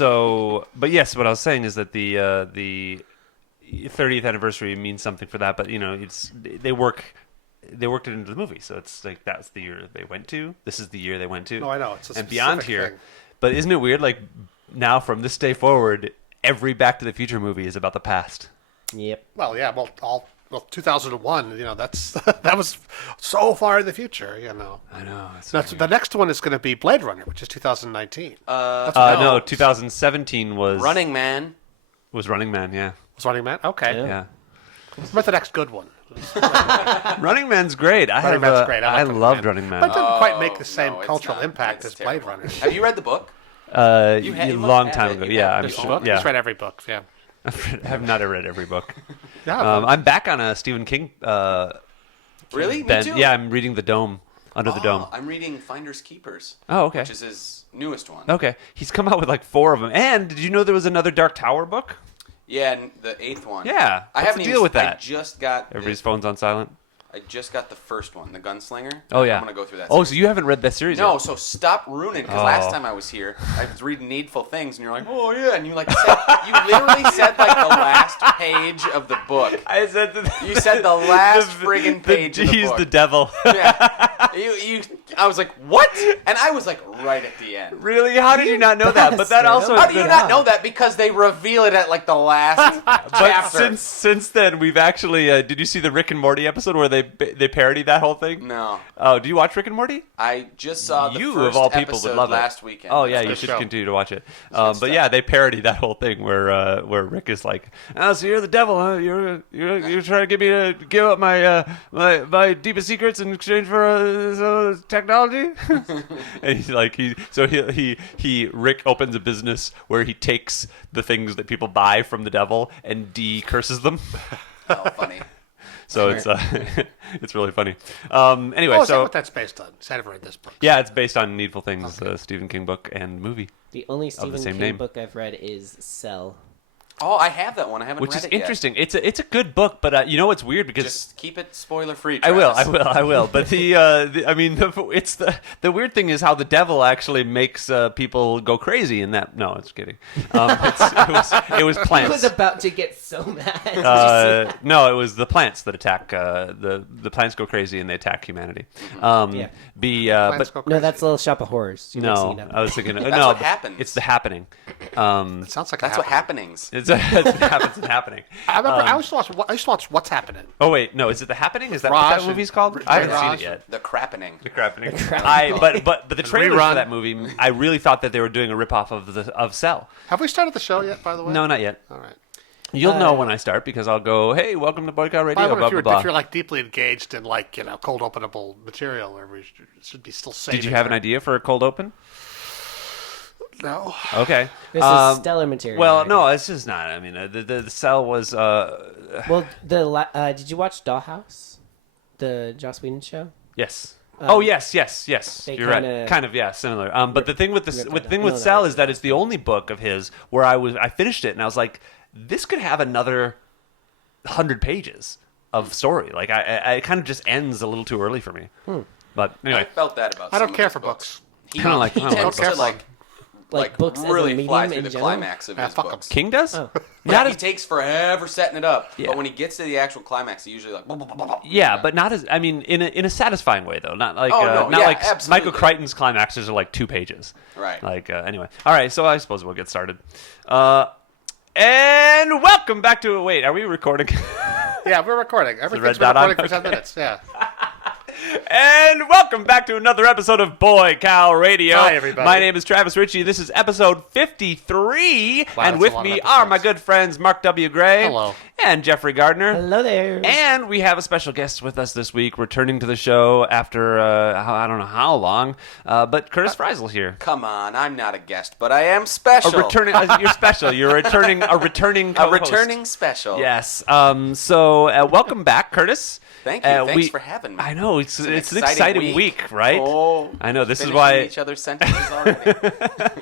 But yes, what I was saying is that the 30th anniversary means something for that. But they worked it into the movie, so it's like that's the year they went to. This is the year they went to. No, I know it's a and beyond here. thing. But isn't it weird? Like now, from this day forward, every Back to the Future movie is about the past. Yep. Well, yeah. Well, 2001. That was so far in the future. I know. The next one is going to be Blade Runner, which is 2019. No, 2017 was Running Man. Was Running Man? Yeah. Was Running Man? Okay. Yeah. What's the next good one? Running Man's great. Running Man's great. I loved Running Man. But it didn't quite make the same no, it's cultural not. impact It's as Blade terrible. Runner. Have you read the book? A You must long have time it. ago. You Yeah, have I'm the sure. book? Yeah. He's read every book. Yeah. I have not read every book. Yeah. I'm back on a Stephen King. Really? Me Ben. too. Yeah, I'm reading The Dome. Under the Dome. I'm reading Finders Keepers. Oh, okay. Which is his newest one. Okay. He's come out with like 4 of them. And did you know there was another Dark Tower book? Yeah, and the 8th one. Yeah. I What's haven't the even deal with that? I just got Everybody's phone's on silent. I just got the first one, the Gunslinger. Oh, yeah. I'm gonna go through that. Oh, series. so you haven't read that series No, yet? so stop ruining. Because Oh. last time I was here, I was reading Needful Things, and you're like, "Oh yeah," and you you literally said like the last page of the book. I said You said the last friggin' page of the He's book. the devil. Yeah. I was like, "What?" And I was like, right at the end. Really? How did you not know that? But that also How has do you been- not know that? Because they reveal it at like the last But chapter. since then, we've actually. Did you see the Rick and Morty episode where they parodied that whole thing? No, Oh, do you watch Rick and Morty? I just saw the You, first of all people, would episode love it. last weekend. Oh yeah, a you good should show. continue to watch it. good But stuff. yeah, they parody that whole thing where Rick is like, "Oh, so you're the devil, huh? You're trying to get me to give up my my deepest secrets in exchange for technology." And he's like, Rick opens a business where he takes the things that people buy from the devil and de-curses them. Oh, funny. So it's really funny. Anyway, Oh, is that so what that's based on? I haven't read this book. yeah, it's based on Needful Things, Stephen King book and movie. The only Of the Stephen same King name. book I've read is Cell. Oh, I have that one. I haven't Which read is it yet. interesting. It's a good book, but you know what's weird because Just keep it spoiler free. I will. But I mean, it's the weird thing is how the devil actually makes people go crazy. In that, no, it's kidding. It was I plants. was about to get so mad. Did you see that? No, it was the plants that attack. The plants go crazy and they attack humanity. Yeah. Plants go No, crazy. that's Little Shop of Horrors. You might No, see that. I was thinking. That's no, what but happens. It's the happening. It sounds like That's what happenings. It happens and happening. I remember. I used to watch What's Happening. Oh wait, no, is it the happening? Is that Raj what that and- movie's called? Raj I haven't seen it and- yet. The crappening. The crappening. Crappening. But the trailers Rerun. for that movie, I really thought that they were doing a ripoff of Cell. Have we started the show yet? By the way. No, not yet. All right. You'll know when I start because I'll go, "Hey, welcome to Boycott Radio." By the way, Blah if blah you're, blah. if you're like deeply engaged in like cold openable material, or we should be still saving. Did you have an idea for a cold open? No. Okay. This is stellar material. Well, right no, now. it's just not. I mean, the Cell was. Well, did you watch Dollhouse? The Joss Whedon show? Yes. Um, Oh yes. they You're right. kinda- Kind of, yeah, similar. But the thing with ripped it with down. thing with No, Cell no, is that it's the only book of his where I finished it and I was like, this could have another 100 pages of story. Like it kind of just ends a little too early for me. But I anyway, felt that about. I some don't of care his for books. He, I don't like- he I don't like tends books. to like books as a really medium fly through in the general? climax of his fuck 'em. books. King does. Oh. Yeah, Not he as takes forever setting it up, Yeah. but when he gets to the actual climax, he usually like. yeah, but not as I mean in a satisfying way though. Not like Oh, no, not yeah, like absolutely. Michael Crichton's climaxes are like 2 pages. Right. Like anyway. All right, so I suppose we'll get started. And welcome back to wait, are we recording? Yeah, we're recording. Everything's been red dot on? recording for 10 Okay. minutes. Yeah. And welcome back to another episode of Boy Cow Radio. Hi, everybody. My name is Travis Ritchie. This is episode 53. Wow, and that's with a lot me of are my episodes. good friends Mark W. Gray. Hello. And Jeffrey Gardner. Hello there. And we have a special guest with us this week, returning to the show after I don't know how long, but Curtis Frisle here. Come on, I'm not a guest, but I am special. You're special. You're a returning a co-host. returning special. Yes. So welcome back, Curtis. Thank you. Thanks for having me. I know it's an exciting exciting week, right? Oh, I know this is finishing why. each other's sentences already.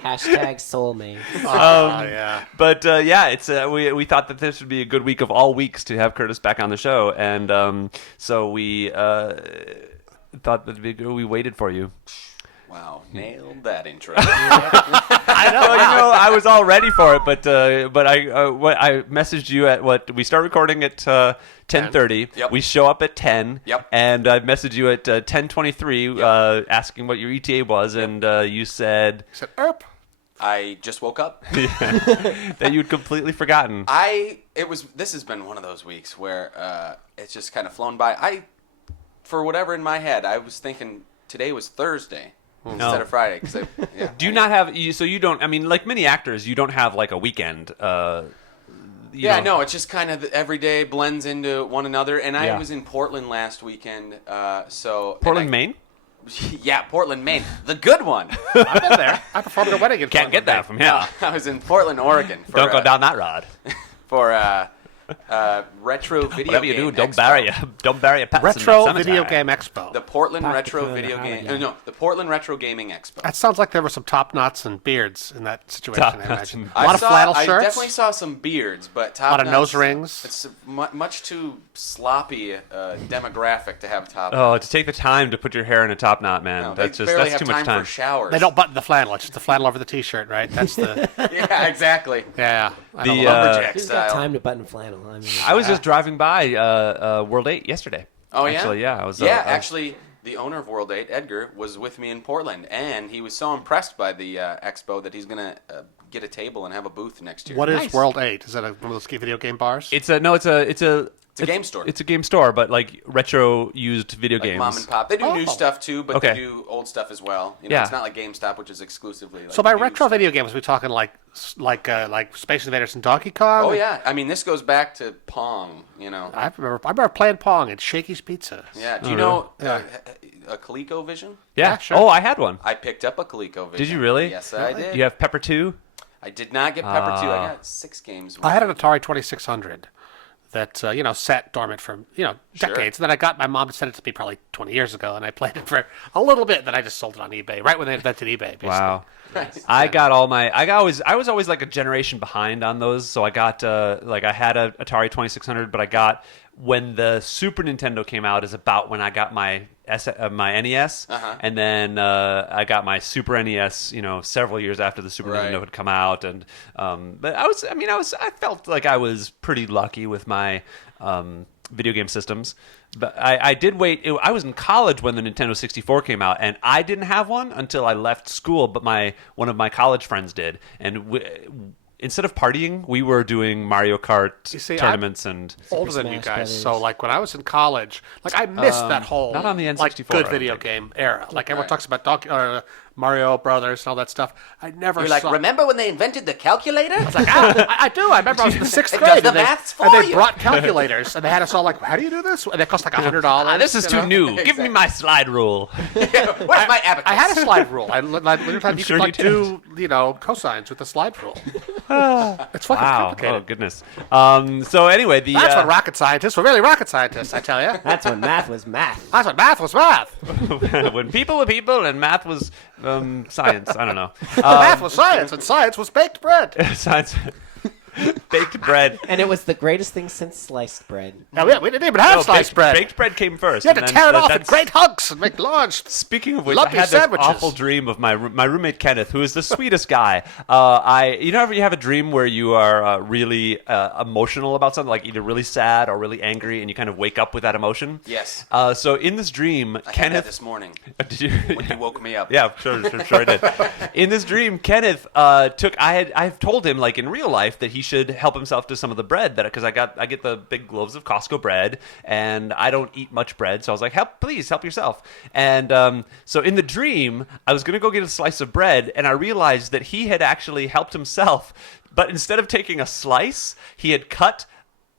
Hashtag soulmate. Yeah. But yeah, it's we thought that this would be a good week of all weeks to have Curtis back on the show, and so we thought that it'd be good. We waited for you. Wow, nailed that intro. I know. I was all ready for it, but I messaged you at what we start recording at 10:30. Yep. We show up at 10. Yep. And I messaged you at 10:23, asking what your ETA was, and you said I said, "Erp." I just woke up. that you'd completely forgotten. This has been one of those weeks where it's just kind of flown by. For whatever in my head, I was thinking today was Thursday instead of Friday. Do you not have? So you don't? I mean, like many actors, you don't have like a weekend. No, it's just kind of every day blends into one another. And I was in Portland last weekend. Portland, Maine. Yeah, Portland, Maine, the good one. I've been there. I performed at a wedding in Can't get that from here. I was in Portland, Oregon. Don't go down that road. For retro video Whatever you game do, don't expo. bury your pets in Retro the Video cemetery. Game Expo. The Portland Practical Retro and Video Hollywood. Game. No, the Portland Retro Gaming Expo. That sounds like there were some top knots and beards in that situation. Top I knots imagine. and- A lot of flannel I shirts. definitely saw some beards, but top A lot of knots, nose rings. It's much too sloppy demographic to have top. Oh, to take the time to put your hair in a top knot, man. No, that's they just barely that's have too much time. for showers. They don't button the flannel. It's just the flannel over the T-shirt, right? That's the Yeah, exactly. yeah. I The, don't know. Lumberjack Who's got style. time to button flannel? I mean, I was just driving by World 8 yesterday. Oh yeah. Actually, yeah. I was. Actually, the owner of World 8, Edgar, was with me in Portland, and he was so impressed by the expo that he's gonna get a table and have a booth next year. What is Nice. World 8? Is that one of those video game bars? It's a game store. It's a game store, but like retro used video Like games. mom and pop. They do new Oh. stuff too, but Okay. they do old stuff as well. You know, Yeah. it's not like GameStop, which is exclusively. Like So by new retro stuff. video games, we talking like Space Invaders and Donkey Kong? Oh yeah, I mean this goes back to Pong. You know. I remember playing Pong at Shakey's Pizza. Yeah. Do you Oh, know really? a ColecoVision? Yeah. Yeah, sure. Oh, I had one. I picked up a ColecoVision. Did you really? Yes, I did. You have Pepper 2? I did not get Pepper 2. I got 6 games. I had an Atari 2600 that sat dormant for Sure. decades. And then I got my mom to send it to me probably 20 years ago, and I played it for a little bit. Then I just sold it on eBay right when they invented eBay. Basically. Wow. Nice. I got all my. I was always like a generation behind on those. So I got I had a Atari 2600, but I got when the Super Nintendo came out is about when I got my my NES, and then I got my Super NES. Several years after the Super Right. Nintendo had come out, and but I felt like I was pretty lucky with my video game systems. But I did wait. I was in college when the Nintendo 64 came out, and I didn't have one until I left school. But one of my college friends did, and instead of partying, we were doing Mario Kart You see, tournaments and. Older than you Smash guys, Brothers. so like when I was in college, like I missed that whole not on the like N64, I good don't video think. game era. Like everyone Right. talks about Mario Brothers and all that stuff. I never You're like, saw. remember when they invented the calculator? Like, I do. I remember I was in the 6th It grade. does the and they, maths for and they you. brought calculators, and they had us all like, "How do you do this?" And they cost like $100. This is too new. Give me my slide rule. Where's my abacus? I had a slide rule. I literally had you sure could like you do cosines with the slide rule. It's fucking Wow. complicated. Oh goodness. So anyway, the That's what rocket scientists were really rocket scientists. I tell you. that's when math was math. That's what math was math. when people were people and math was science. I don't know. Math was science, and science was baked bread. Science. Baked bread. And it was the greatest thing since sliced bread. Now, we didn't even have No, sliced bread. Baked bread came first. You had to and then tear it off in that's- great hunks and make large. Speaking of which, lumpy I had this sandwiches. awful dream of my roommate Kenneth, who is the sweetest guy. You have a dream where you are really emotional about something, like either really sad or really angry, and you kind of wake up with that emotion. Yes. So in this dream, I had Kenneth. that this morning Did you? when you woke me up. Yeah, sure I did. In this dream, Kenneth I've told him like in real life that he should help himself to some of the bread because I get the big loaves of Costco bread and I don't eat much bread, so I was like, please help yourself. And so in the dream, I was gonna go get a slice of bread, and I realized that he had actually helped himself, but instead of taking a slice, he had cut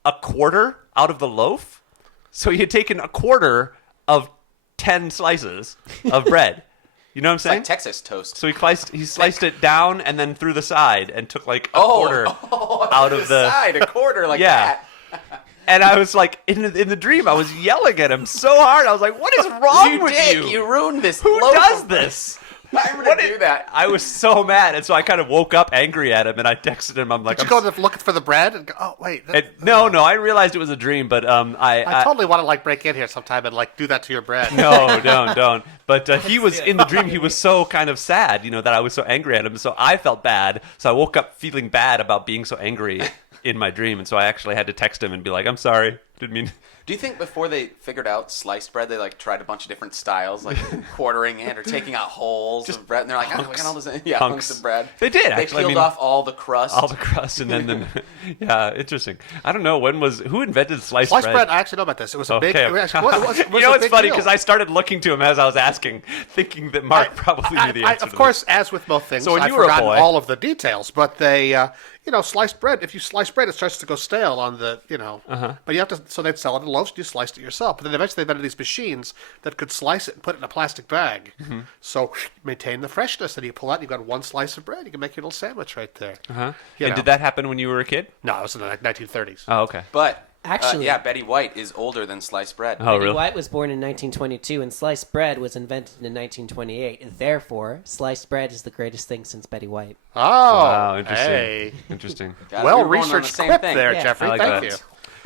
a quarter out of the loaf. So he had taken a quarter of 10 slices of bread. You know what I'm It's saying? like Texas toast. So he sliced it down and then through the side and took like a quarter out of the side, a quarter like Yeah. that. And I was like in the dream I was yelling at him so hard. I was like, "What is wrong You with dick! you? You ruined this. Who loaf does of bread." this?" I'm going to do that. I was so mad, and so I kind of woke up angry at him, and I texted him. I'm like, Did you go looking for the bread and go, oh, wait. no, I realized it was a dream, but I totally want to like break in here sometime and like do that to your bread. No, don't. But he was in the dream. He was so kind of sad, that I was so angry at him. So I felt bad. So I woke up feeling bad about being so angry in my dream, and so I actually had to text him and be like, "I'm sorry, didn't mean." Do you think before they figured out sliced bread, they like tried a bunch of different styles, like quartering it or taking out holes of bread, and they're like, we got all this, hunks of bread. They did. They actually. peeled off all the crust. And then yeah, interesting. I don't know who invented sliced bread. Sliced bread. I actually know about this. It was a big. It was it's funny because I started looking to him as I was asking, thinking that Mark probably knew the answer. Of course, as with most things, So when I've you were a forgotten boy- all of the details, but they. Sliced bread. If you slice bread, it starts to go stale on the, But you have to. So they'd sell it in loaves. You sliced it yourself. But then eventually they invented these machines that could slice it and put it in a plastic bag. Mm-hmm. So maintain the freshness. And you pull out, you've got one slice of bread. You can make your little sandwich right there. And did that happen when you were a kid? No, it was in the 1930s. Oh, okay. But Actually- Betty White is older than sliced bread. Oh, Betty really? White was born in 1922, and sliced bread was invented in 1928. Therefore, sliced bread is the greatest thing since Betty White. Oh, Wow, interesting. Hey. Interesting. God, we were going on the Well-researched same quip thing. there, Yeah. Jeffrey. I like Thank that. you.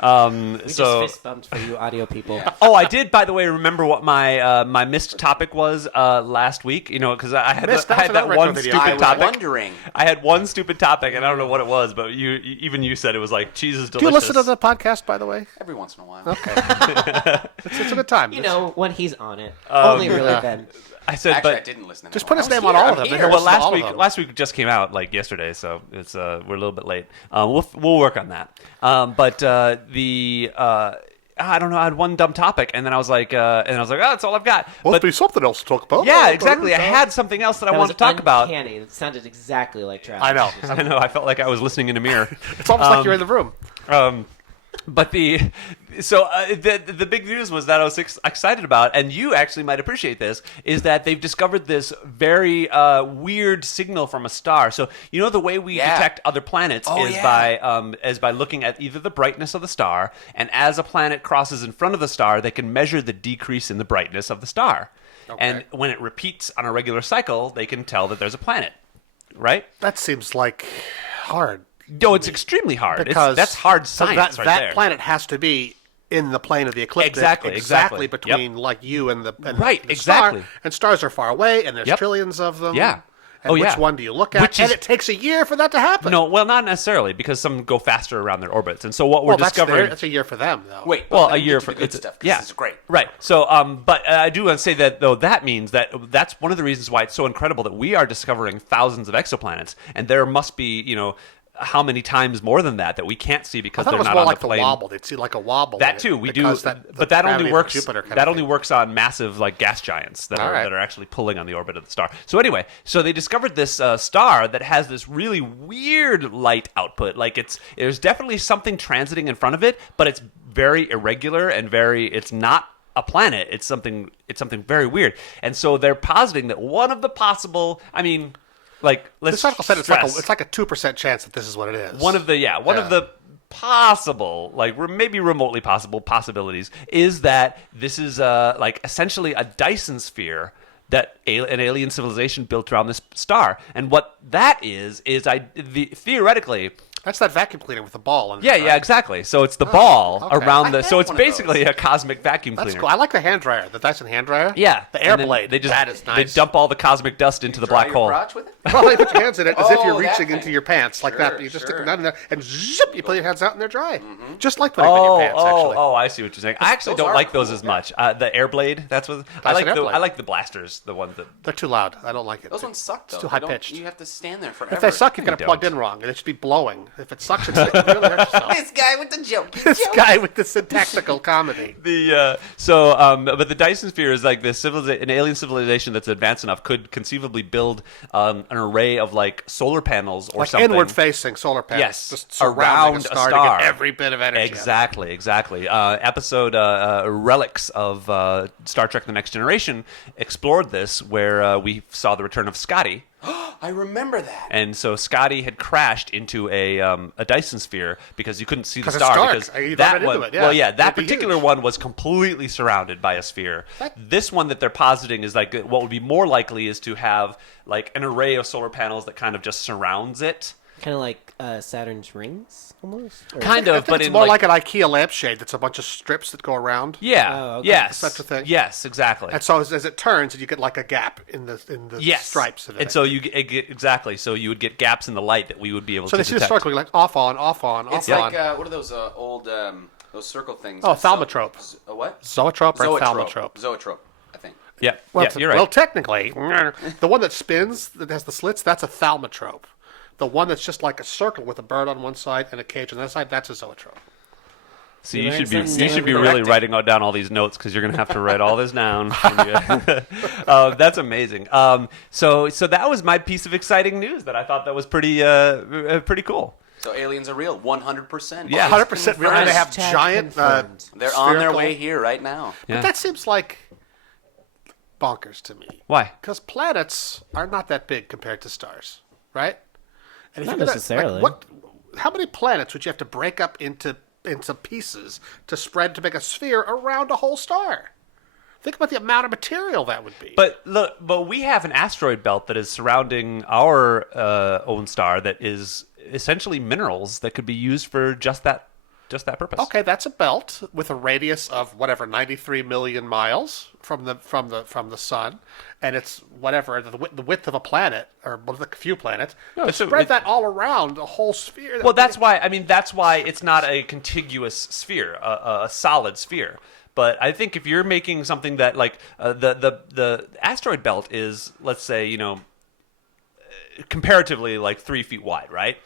We So. just fist bumped for you audio people. Oh, I did. By the way, remember what my missed topic was last week? Because I had Missed? I had that That was one another video. stupid I was topic. wondering. I had one stupid topic, and I don't know what it was, but you said it was like cheese is delicious. Do you listen to the podcast, by the way? Every once in a while. Okay. it's a good time. When he's on it. Only really yeah. then. I said, Actually, but I didn't listen to Just that put one. his I was name on here. all I'm of them. here. They're well, listen to all of them. last week just came out like yesterday, so it's we're a little bit late. We'll work on that. But I don't know. I had one dumb topic, and then I was like, oh, that's all I've got. Must But be something else to talk about. yeah, exactly. I had something else that I That wanted was to talk about. uncanny. It sounded exactly like Travis. I know. I know. I felt like I was listening in a mirror. It's almost like you're in the room. But the big news was that I was excited about, and you actually might appreciate this, is that they've discovered this very weird signal from a star. So the way we detect other planets is by looking at either the brightness of the star, and as a planet crosses in front of the star, they can measure the decrease in the brightness of the star. Okay. And when it repeats on a regular cycle, they can tell that there's a planet, right? That seems like hard. No, it's extremely hard. Because That's hard so science that right there. planet has to be in the plane of the ecliptic. Exactly. between like you and the Right, the exactly. Star. And stars are far away, and there's Yep. trillions of them. Yeah. And Oh, which yeah. one do you look at? Which and is- it takes a year for that to happen. No, well, not necessarily, because some go faster around their orbits, and so what we're well, discovering. that's a year for them, though. Wait, Well, then a we year get to for the good it's- stuff. 'Cause yeah, this is great. right. So, but I do want to say that though that means that's one of the reasons why it's so incredible that we are discovering thousands of exoplanets, and there must be how many times more than that we can't see I because thought they're it was not more on like the the plane. wobble. They'd see like a wobble. in That it too, we do, because but that only gravity of works. Jupiter kind That of only thing. works on massive like gas giants that All are right. that are actually pulling on the orbit of the star. So anyway, they discovered this star that has this really weird light output. Like there's definitely something transiting in front of it, but it's very irregular and it's not a planet. It's something very weird. And so they're positing that one of the possible. Let's This article said stress. it's like a 2% chance that this is what it is. One of the possible, maybe remotely possible possibilities is that this is essentially a Dyson sphere that an alien civilization built around this star. And what that is theoretically. That's that vacuum cleaner with the ball. In it, Yeah, right? yeah, exactly. So it's the ball okay. around I the. had So it's one of basically those. a cosmic vacuum That's cleaner. cool. I like the hand dryer, the Dyson hand dryer. Yeah, The air and then blade. They just that is nice. They dump all the cosmic dust into the Dry black your hole. crotch with it? Well, you put your hands in it as if you're Oh, that reaching thing. into your pants like that. Sure, You just sure. stick them down in there and zip, you pull your hands out and they're dry. Just like putting them in your pants, actually. Oh! I see what you're saying. I actually those don't are like those cool, as yeah. much. The air blade. That's what I Dyson like. Airblade. I like the blasters. The ones that. They're too loud. I don't like it. Those ones suck, though. It's too They don't- high-pitched. You have to stand there forever. If they suck, you've got They it plugged don't. in wrong, and it should be blowing. If it sucks, it's like, you really hurt yourself. This guy with the joke. This guy with the syntactical comedy. But the Dyson sphere is like this an alien civilization that's advanced enough could conceivably build an array of like solar panels or Like something. inward-facing solar panels. Yes, Just surrounding around a star to get every bit of energy. Exactly. Episode Relics of Star Trek: The Next Generation explored this, where we saw the return of Scotty, I remember that. And so Scotty had crashed into a Dyson sphere because you couldn't see the 'Cause it's star. dark. Because You that run into one, it, yeah. well, yeah, that It'd be particular huge. one was completely surrounded by a sphere. This one that they're positing is like what would be more likely is to have like an array of solar panels that kind of just surrounds it. Kind of like Saturn's rings, almost. Or- Kind I of, think but it's in more like an IKEA lampshade that's a bunch of strips that go around. yeah, Oh, okay. yes, Such a thing. yes, exactly. And so as it turns, you get like a gap in the Yes, stripes of it. and so you get exactly. So you would get gaps in the light that we would be able so to they see the detect. star going like off on, off on, It's off like on. what are those old those circle things? Oh, thaumatrope. A what? Zoetrope or thaumatrope? Zoetrope, I think. Yeah, Well, yeah, you're right. Well, technically, the one that spins that has the slits, that's a thaumatrope. The one that's just like a circle with a bird on one side and a cage on the other side, that's a zoetrope. So You you learn should be something new. really writing down all these notes because you're going to have to write all this down. That's amazing. So that was my piece of exciting news that I thought that was pretty cool. So aliens are real, 100%. Yeah. 100% real. And they have Hashtag giant. confirmed. They're on their spherical- way here right now. Yeah. But that seems like bonkers to me. Why? Because planets are not that big compared to stars, right? And if Not you're gonna- necessarily. How many planets would you have to break up into pieces to spread to make a sphere around a whole star? Think about the amount of material that would be. But look, we have an asteroid belt that is surrounding our own star that is essentially minerals that could be used for just that purpose. okay, that's a belt with a radius of whatever 93 million miles from the sun, and it's whatever the width of a planet or a few planets. No, to so spread it- that all around a whole sphere. Well, that's why it's not a contiguous sphere, a solid sphere. But I think if you're making something that like the asteroid belt is, let's say, comparatively like 3 feet wide, right?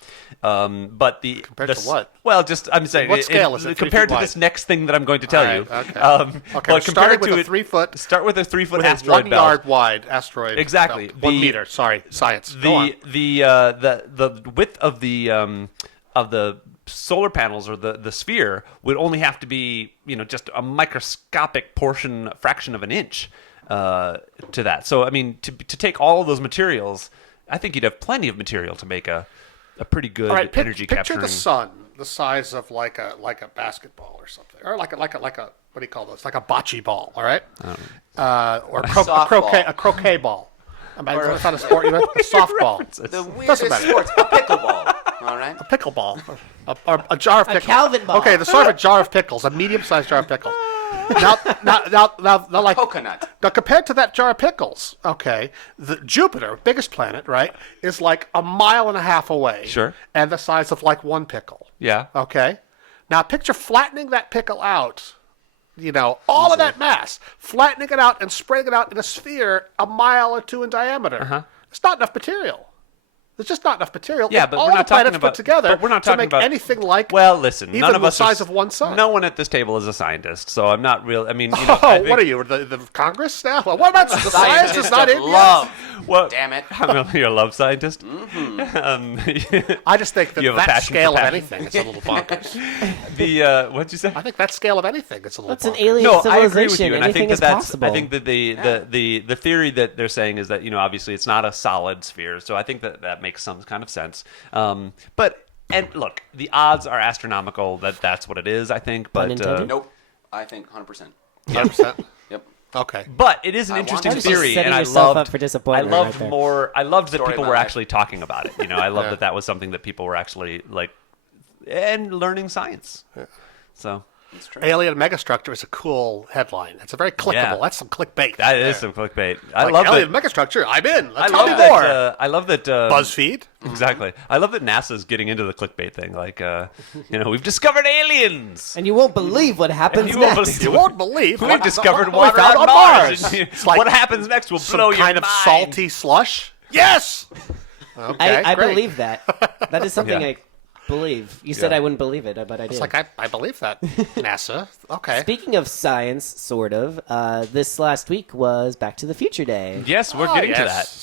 But Compared to what? Well, just I'm saying, What scale is it, 3 compared feet to this wide? next thing that I'm going to tell All you? right, okay. Okay, we're starting with a 3 foot. Start with a 3 foot With a asteroid 1 belt. yard wide asteroid. Exactly. belt. 1 The- meter. Sorry, science. Go on. The width of the solar panels or the sphere would only have to be just a microscopic fraction of an inch to that. So I mean to take all of those materials, I think you'd have plenty of material to make a pretty good All right, energy picture capturing. the sun, the size of like a basketball or something, or like a what do you call those? Like a bocce ball, all right? Or a Softball. croquet ball. I mean, it's not a sport, a softball, The weirdest matter. sports, a pickleball. All right. a pickleball, or a jar of pickles. Calvin ball. Okay, the sort of a jar of pickles, a medium-sized jar of pickles. now, like Coconut. Now, compared to that jar of pickles, okay, the Jupiter, biggest planet, right, is like 1.5 miles away. Sure. And the size of like one pickle. Yeah. Okay. Now, picture flattening that pickle out. All of that mass, flattening it out and spreading it out in a sphere 1 mile or 2 in diameter. Uh-huh. It's not enough material. There's just not enough material. Yeah, if but all we're not the planets talking about put together but we're not to talking make about anything like. Well, listen, even none of the us size are, of one sun. No one at this table is a scientist, so I'm not real. I mean, Oh, I think, what are you? The Congress now? Well, what about the science is Scientists not of in yet? love. Well, Damn it. you're a love scientist. I just think that You have a that passion for scale of passion. anything is a little bonkers. What'd you say? I think that scale of anything is a little That's an bonkers. alien No, I civilization. agree with you, and I Anything think is that's. possible. I think that the theory that they're saying is that obviously it's not a solid sphere, so I think that makes some kind of sense. And look, the odds are astronomical that that's what it is. I think, Pun but intended? Nope. I think 100%. 100%. Yep. Okay. but it is an I interesting want- You're just theory, setting and I yourself loved. up for I disappointment loved right there. more. I loved that Story people of were my life. actually talking about it. I loved Yeah. that was something that people were actually like, and learning science. So That's true. Alien megastructure is a cool headline. It's a very clickable. Yeah. That's some clickbait. that is there. some clickbait. I Like, love alien that. megastructure. I'm in. I Tell me love more. that. I love that. BuzzFeed. Exactly. I love that NASA's getting into the clickbait thing. Like, we've discovered aliens. And you won't believe what happens You won't next. believe- You won't believe We've what- discovered what we water found on Mars. It's like What happens next will some blow your kind of mind. salty slush. Yes. Okay, I great. believe that. That is something Yeah. I believe. You said Yeah. I wouldn't believe it, but I did. It's like, I believe that. NASA. Okay. Speaking of science, sort of, this last week was Back to the Future Day. Yes, we're Oh, getting yes.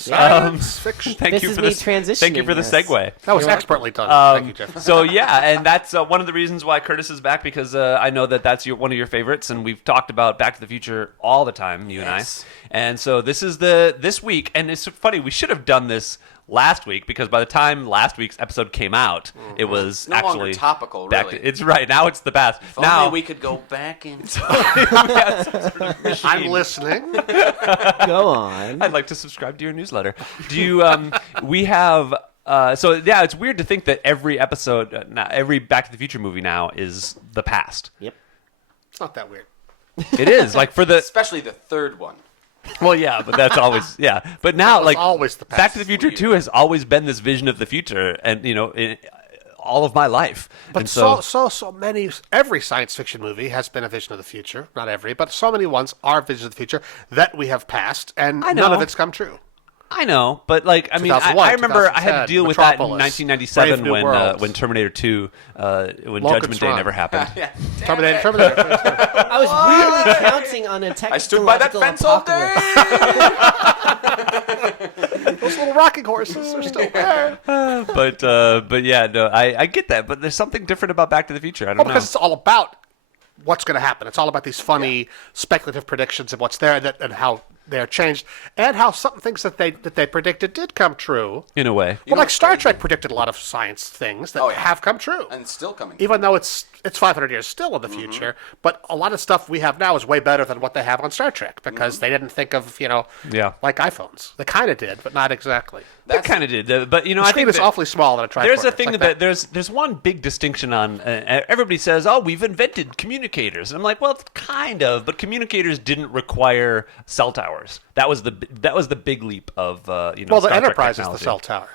to that. Science fiction. Thank This you is for me this. Thank you for the transitioning this. segue. That was You're expertly done. Thank you, Jeff. So yeah, and that's one of the reasons why Curtis is back, because I know that that's one of your favorites, and we've talked about Back to the Future all the time, you Yes. and I. And so this is this week, and it's funny, we should have done this last week, because by the time last week's episode came out, it was No longer actually topical, back really. it's right now. It's the past. If Now only we could go back in I'm listening. Go on. I'd like to subscribe to your newsletter. Do you? We have. So yeah, it's weird to think that every episode, every Back to the Future movie now is the past. Yep. It's not that weird. It is like for the especially the third one. well, yeah, but that's always yeah. But now, was like always the past. Back to the Future 2 has always been this vision of the future, and all of my life. But and so many, every science fiction movie has been a vision of the future. Not every, but so many ones are visions of the future that we have passed, and I none know. of it's come true. I know, but like I mean, 2001, I remember I had to 2010, deal with that in Metropolis, 1997 Brave New World. when Terminator 2, when Locust Judgment Day Run. never happened. Yeah. Terminator. I was really counting on a technological I stood by that fence all apocalypse. day. Those little rocking horses are still there. But yeah, no, I get that, but there's something different about Back to the Future. I don't Well, know. because it's all about what's going to happen. It's all about these funny, speculative predictions of what's there and how they're changed, and how some things that they predicted did come true. In a way, Well, know like what's Star crazy? Trek predicted a lot of science things that Oh, yeah. have come true. And it's still coming. Even though it's 500 years still in the future, but a lot of stuff we have now is way better than what they have on Star Trek, because they didn't think of, Yeah. like iPhones. They kind of did, but not exactly. they kind of did, but The I screen think is that awfully small on a tricorder. there's a It's thing like that there's one big distinction on. Everybody says, "Oh, we've invented communicators," and I'm like, "Well, kind of," but communicators didn't require cell towers. That was the big leap of Well, Star the Trek Enterprise is the technology. cell tower.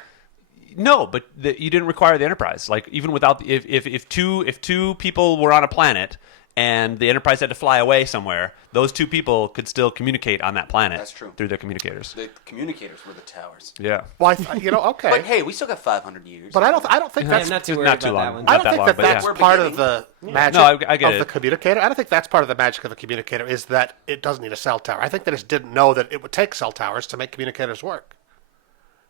No, but you didn't require the Enterprise. Like even without if two people were on a planet and the Enterprise had to fly away somewhere, those two people could still communicate on that planet. That's true. Through their communicators. The communicators were the towers. Yeah. Well, okay. Like, hey, we still got 500 years. But I don't think I'm that's not too worried not too about long. that one. I Not don't that think long, that but that's yeah. We're part of beginning. the magic No, I get of it. the communicator. I don't think that's part of the magic of the communicator is that it doesn't need a cell tower. I think they just didn't know that it would take cell towers to make communicators work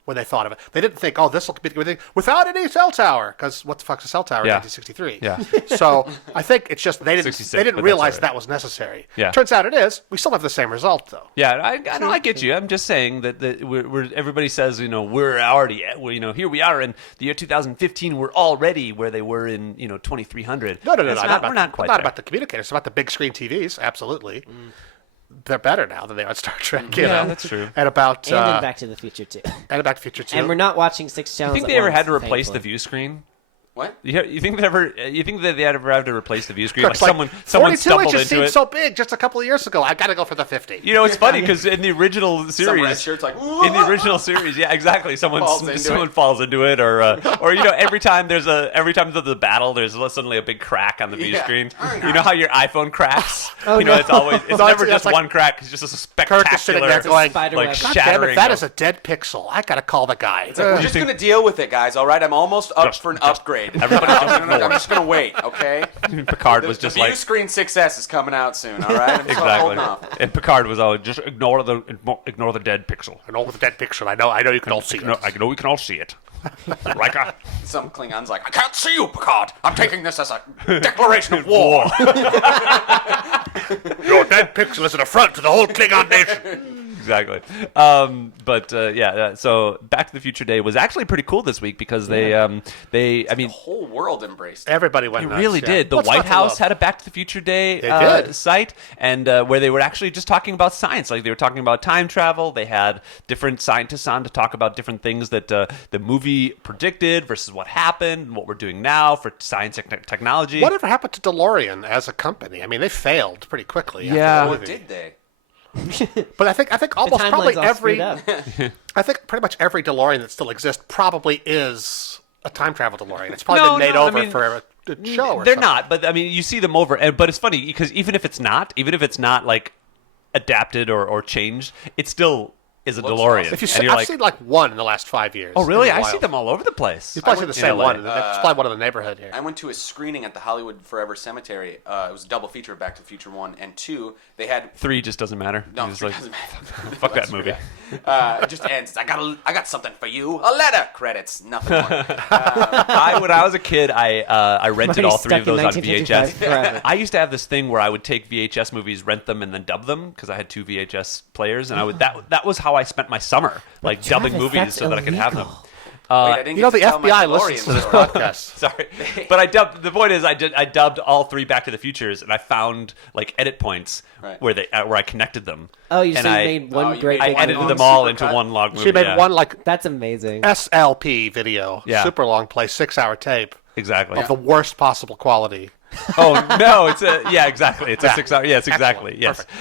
when they thought of it. They didn't think, oh, this will communicate with anything without any cell tower, because what the fuck's a cell tower Yeah. in 1963? Yeah. So I think it's just they 66, didn't but realize that's all right. that was necessary. Yeah. Turns out it is. We still have the same result, though. Yeah, I know, I get you. I'm just saying that we're everybody says, we're already here we are in the year 2015. We're already where they were in 2300. No, It's we're not quite not there. about the communicators. It's about the big screen TVs. Absolutely. They're better now than they are on Star Trek. You Yeah, know? that's true. And about And in Back to the Future too. and Back to the Future too. And we're not watching 6 channels. You think at they ever once, had to replace the thankfully. view screen? What? You think that they ever had to replace the view screen? Like It's like, someone 42 stumbled inches into seemed it. so big just a couple of years ago. I got to go for the 50. It's funny because in the original Some series, red shirt's like, in the original series, yeah, exactly. Someone Falls falls into into it, or every time there's a battle, there's suddenly a big crack on the view Yeah. screen. You know how your iPhone cracks? Oh, no. It's always No, never it's just like one crack. It's just a Kirk is sitting spectacular, there going, Spider like web. God damn shattering. it, that of- is a dead pixel. I got to call the guy. We're just going to deal with it, guys, all right? I'm almost up for an upgrade. everybody just I'm just going to wait, okay? Picard was just the view like screen 6S is coming out soon, all right? I'm just exactly, holding off. and Picard was always just ignore the dead pixel. And all the dead pixel. I know you can all see it. No, I know we can all see it. Riker. Some Klingon's like, I can't see you, Picard. I'm taking this as a declaration of war. Your dead pixel is an affront to the whole Klingon nation. Exactly. So Back to the Future Day was actually pretty cool this week because the whole world embraced it. Everybody went It nuts, really yeah. did. The What's White not to House love? had a Back to the Future Day They did. site, and where they were actually just talking about science. Like they were talking about time travel. They had different scientists on to talk about different things that the movie predicted versus what happened and what we're doing now for science and technology. Whatever happened to DeLorean as a company? I mean, they failed pretty quickly. after Yeah. the Or movie. did they? But I think The almost probably timeline's all every screwed up. I think pretty much every DeLorean that still exists probably is a time travel DeLorean. It's probably No, been made no, I over mean, for a show. Or They're something. not, but I mean, you see them over. But it's funny because even if it's not like adapted or changed, it's still is a Looks DeLorean. awesome. If you And you're I've like, seen like one in the last 5 years. oh, really? in the I see wild. them all over the place. You've probably seen the same LA. one. It's probably one in the neighborhood here. I went to a screening at the Hollywood Forever Cemetery. It was a double feature of Back to the Future 1 and 2. They had 3 just doesn't matter. no, It's 3 like, doesn't matter. fuck that Let's movie. forget. It just ends. I got something for you. A letter. Credits. Nothing more. When I was a kid, I rented Marty's all 3 of stuck in those on 1955 VHS. forever. I used to have this thing where I would take VHS movies, rent them, and then dub them because I had 2 VHS players, and I would that was how I spent my summer, like dubbing Travis, movies that's so that I could have them. illegal. Wait, I didn't You know, get the to tell my FBI DeLorean listens to this story. podcast. Sorry, but I dubbed. The point is, I dubbed all 3 Back to the Futures, and I found like edit points Right. where I connected them. Oh, you and said I, you made one you great made I big one edited movie. long them all supercut. into one long movie. She made yeah. one like That's amazing. SLP video, Yeah. super long play, 6-hour tape Exactly. of the worst possible quality. Oh no, it's exactly. It's Yeah. a 6 hour. Yes, exactly. Excellent. Yes. Perfect,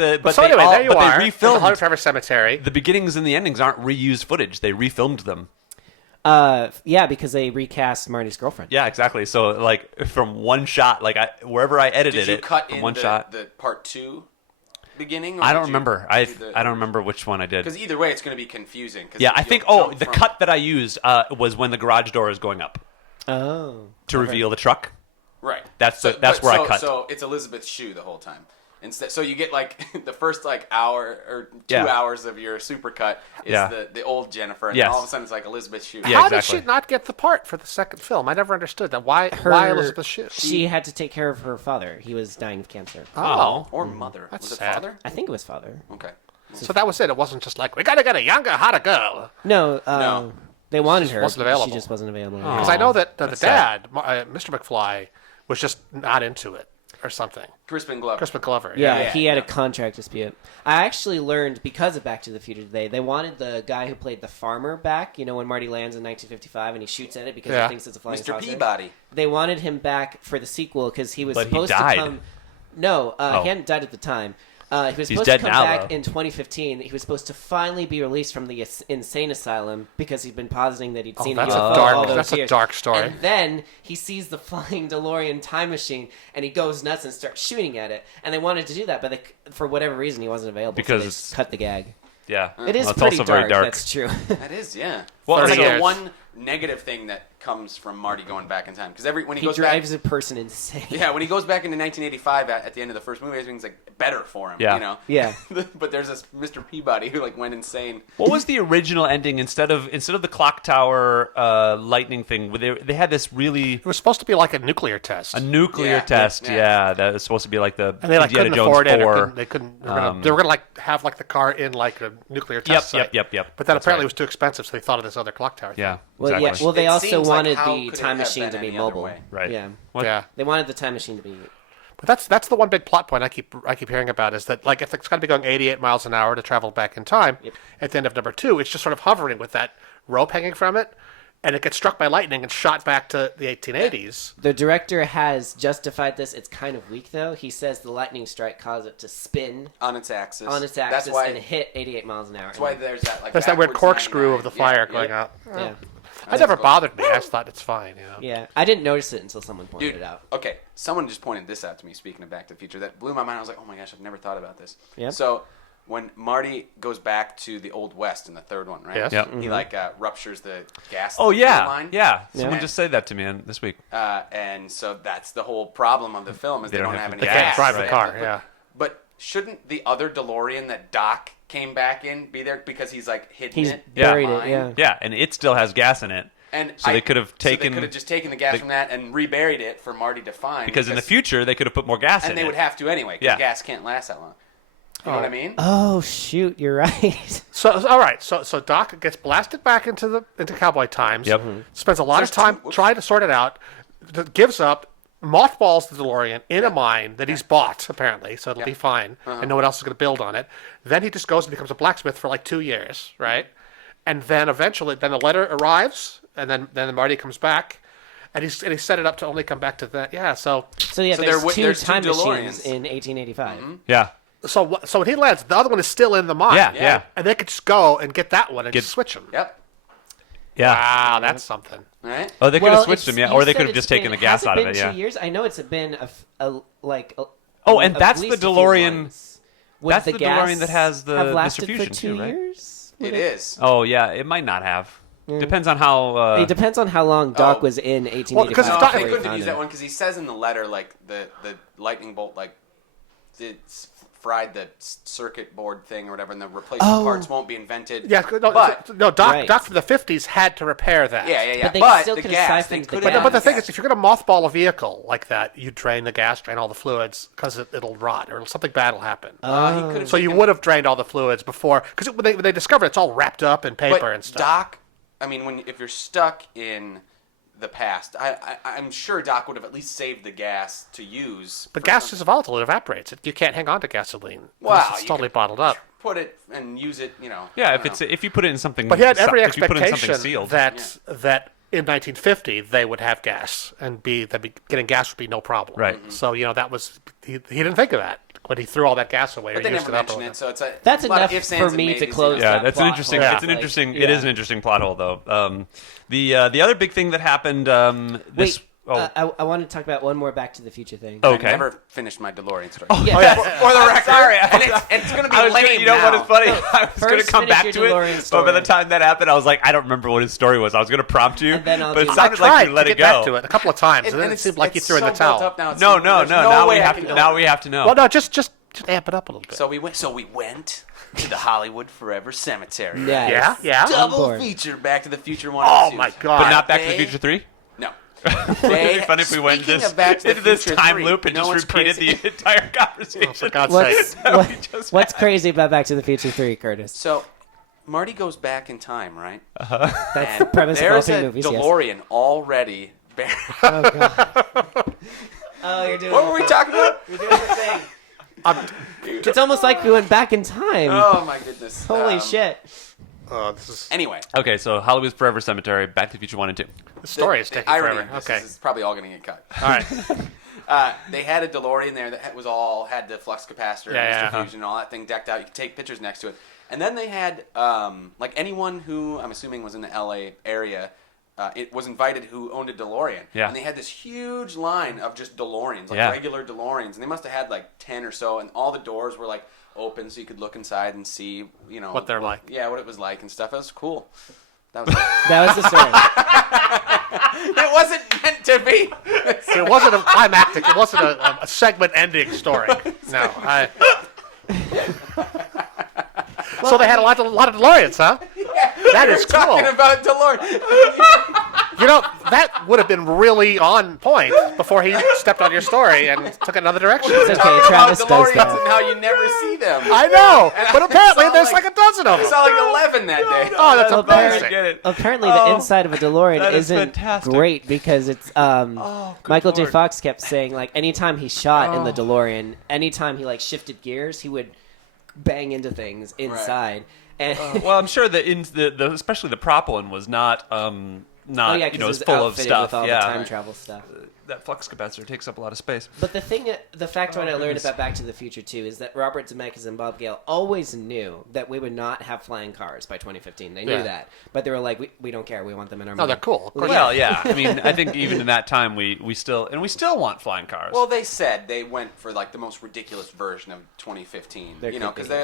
yeah. But So they anyway, all, there you but are. they At the Hollywood refilmed Forever Cemetery. the beginnings and the endings aren't reused footage. They refilmed them. Yeah, because they recast Marty's girlfriend. Yeah, exactly. So like from one shot, like wherever I edited Did you it cut from in one shot. the part 2 beginning? I don't remember. I don't remember which one I did. Because either way, it's going to be confusing. 'cause Yeah, I you'll think. jump The from- cut that I used was when the garage door is going up Oh. to reveal the truck. Right. That's So- that's but where I so- cut. So it's Elizabeth's shoe the whole time. Instead, so you get like the first like hour or 2 Yeah. hours of your supercut is Yeah. the old Jennifer, and Yes. then all of a sudden it's like Elizabeth's shoe. Yeah, How exactly. did she not get the part for the second film? I never understood that. Why Her, Elizabeth Shue? She had to take care of her father. He was dying of cancer. Oh. Or mother. That's Was it sad. father? I think it was father. Okay. So that was it. It wasn't just like, we got to get a younger, hotter girl. No, No. they wanted her. wasn't available. She just wasn't available. Because I know that the That's dad, Mr. McFly, was just not into it or something. Crispin Glover. Chris McGlover. Yeah, Yeah, he had a yeah. contract dispute. I actually learned because of Back to the Future today, they wanted the guy who played the farmer back, you know, when Marty lands in 1955 and he shoots at it because Yeah. he thinks it's a flying Mr. saucer. Peabody. They wanted him back for the sequel because he was But he supposed died. to come. No, Oh. he hadn't died at the time. He was He's supposed dead to come now, back though. in 2015. He was supposed to finally be released from the insane asylum because he'd been positing that he'd seen that's a a UFO dark- all those that's a years. dark story. And then he sees the flying DeLorean time machine and he goes nuts and starts shooting at it. And they wanted to do that, but they, for whatever reason, he wasn't available. Because so they it's- just cut the gag. Yeah. It is Well, it's pretty also very dark. That's true. That is, yeah. Well, That's 30 the years. one negative thing that comes from Marty going back in time. Because when he He goes drives back, a person insane. yeah, when he goes back into 1985 at the end of the first movie, everything's like better for him. Yeah. You know. Yeah. But there's this Mr. Peabody who like went insane. What was the original ending instead of the clock tower lightning thing? Where they had this really It was supposed to be like a nuclear test. a nuclear Yeah, test. yeah. Yeah, that was supposed to be like the and they like Indiana couldn't Jones afford it. 4. Or they couldn't. They were gonna like have like the car in like a nuclear test site. Yep. But that That's apparently right. was too expensive, so they thought of this other clock tower. Yeah. Well, exactly. yeah. Well, they It also seems like wanted how the could it time have machine been to be any other mobile. way? Right. Yeah. What? Yeah. They wanted the time machine to be. But that's the one big plot point I keep hearing about is that like if it's got to be going 88 miles an hour to travel back in time, at the end of number 2, it's just sort of hovering with that rope hanging from it, and it gets struck by lightning and shot back to the 1880s. The director has justified this. It's kind of weak, though. He says the lightning strike caused it to spin On its axis. axis That's why. and hit 88 miles an hour. That's why there's that like. There's that weird backwards corkscrew 99. of the fire Yeah, going yeah. out. Yeah. It never cool. bothered me. I just thought it's fine. You know? Yeah. I didn't notice it until someone pointed Dude, it out. okay. Someone just pointed this out to me. Speaking of Back to the Future, that blew my mind. I was like, oh my gosh, I've never thought about this. Yep. So when Marty goes back to the Old West in the third one, right? Yes. Yep. He like ruptures the gas. Oh yeah, line. yeah. Someone Yeah. just said that to me this week. And so that's the whole problem of the film is they don't have any They gas. can't drive the Right. car. Yeah. But shouldn't the other DeLorean that Doc came back in be there because he's like hidden He's it? buried behind? it, yeah. Yeah, and it still has gas in it. And So they could have taken- So they could have just taken the gas from that and reburied it for Marty to find. Because in the future they could have put more gas in and they it. would have to anyway, because Yeah. gas can't last that long. You know what I mean? Oh, shoot. You're right. So all right. So Doc gets blasted back into cowboy times. Yep. Spends a lot of time trying to sort it out. Gives up. Mothballs the DeLorean in a mine that he's bought apparently, so it'll be fine, and no one else is going to build on it. Then he just goes and becomes a blacksmith for like 2 years, right? And then eventually, then a letter arrives, and then Marty comes back, and he set it up to only come back to that. Yeah. So So, yeah, So there's there's two two time machines DeLoreans. in 1885. Yeah. so when he lands, the other one is still in the mine. Yeah. And they could just go and get that one and just switch them. Yep. Yeah. Wow, that's something. All right. Oh, they could have Well, switched them, it's- yeah, you or they said could have it's just taken been- the gas has it out of been it. 2 Yeah. years? I know it's been Oh, and at that's the least a few DeLorean. months Would That's the the gas DeLorean that has the have lasted Mr. Fusion for 2 too, right? years? It is. Oh yeah, it might not have. Depends on how. It depends on how long Doc Oh. was in 1885. Well, because No, Doc- they before he couldn't have found used him. that one because he says in the letter like the lightning bolt like it fried the circuit board thing or whatever, and the replacement parts won't be invented. Yeah, but Doc Right. Doc from the 50s had to repair that. yeah. But they still the could have gas, they siphoned the could gas. have But the thing gas. is, if you're going to mothball a vehicle like that, you drain the gas, drain all the fluids, because it'll rot or something bad will happen. he could have So you taken- would have drained all the fluids before, because when they discovered it's all wrapped up in paper but and stuff. Doc, I mean, if you're stuck in the past, I'm sure Doc would have at least saved the gas to use. But for gas something. is volatile; it evaporates. You can't hang on to gasoline. Wow, unless it's you totally could- bottled up. Put it and use it, Yeah, I if don't it's know. if you put it in something. But he had every if you put it in something expectation sealed. that in 1950 they would have gas and getting gas would be no problem. Right. So that was he didn't think of that when he threw all that gas away But or they used never it up. or mention it, so it's a That's a lot of enough ifs, for ands, and me to maybes, close you know. Yeah, that that's an plot interesting. hole. It's an Like, interesting. yeah. It is an interesting plot hole, though. The other big thing that happened. This. Wait, Oh. I want to talk about one more Back to the Future thing. Okay. I never finished my DeLorean story. Yeah. For the record. Sorry, and it's going to be I was lame gonna, you know now. what is funny? I was going to First come finish back your to it, DeLorean but by the story. time that happened, I was like, I don't remember what his story was. I was going to prompt you, And then I'll but it do- I sounded tried like you let to it get go. back to it a couple of times, and then it seemed like you it's threw in the so built towel. up now, it's- No. there's Now way we I have can to. go Now there. we have to know. Well, no, just amp it up a little bit. So we went to the Hollywood Forever Cemetery. Yes. Yeah. Double board. feature Back to the Future 1 Oh and 2. my God! But not Back to the They- Future 3. No. Wouldn't it be funny if we went Speaking this, of Back to the into this Future time 3, loop and you know just what's repeated crazy? the entire conversation? For God's What's, sake. that what- we just what's had. crazy about Back to the Future 3, Curtis? So Marty goes back in time, right? That's the premise of all There's three a movies. Yes. DeLorean already. Oh, God. Oh, you're doing What were we talking about? You're doing the thing. It's almost like we went back in time. Oh my goodness. Holy shit. This is Anyway, Okay, so Hollywood's Forever Cemetery, Back to the Future 1 and 2. the story is the taking irony forever. of this Okay, is probably all going to get cut. all right. They had a DeLorean there that had the flux capacitor, Yeah, and yeah. Mr. Fusion, and all that thing decked out. You could take pictures next to it. And then they had like anyone who I'm assuming was in the LA area. It was invited who owned a DeLorean. Yeah. And they had this huge line of just DeLoreans, like Yeah. regular DeLoreans. And they must have had like 10 or so, and all the doors were like open so you could look inside and see, What they're like. Yeah, what it was like and stuff. That was cool. That was That was the story. It wasn't meant to be. It wasn't a climactic. It wasn't a segment ending story. No. So they had a lot of DeLoreans, huh? That is We're talking cool. about DeLorean. That would have been really on point before he stepped on your story and took another direction. It's okay. Travis does DeLoreans that. and how you never see them. I know, but I apparently saw there's like a dozen of I them. saw like 11 that day. Oh, that's apparently- amazing. Get it. Apparently, the Oh, inside of a DeLorean that is isn't fantastic. great because it's Michael J. Lord. Fox kept saying like anytime he shot in the DeLorean, anytime he like shifted gears, he would bang into things inside. And Well, I'm sure that in the especially the prop one was not oh yeah, you know, because it's full of outfitted stuff. with all Yeah, the time travel stuff. that flux capacitor takes up a lot of space. But the factoid I learned goodness. about Back to the Future 2 is that Robert Zemeckis and Bob Gale always knew that we would not have flying cars by 2015. They knew Yeah. that, but they were like, we don't care. We want them in our No, movie. they're cool. Of course. Well, yeah. I mean, I think even in that time, we still want flying cars. Well, they said they went for like the most ridiculous version of 2015. There could Because be.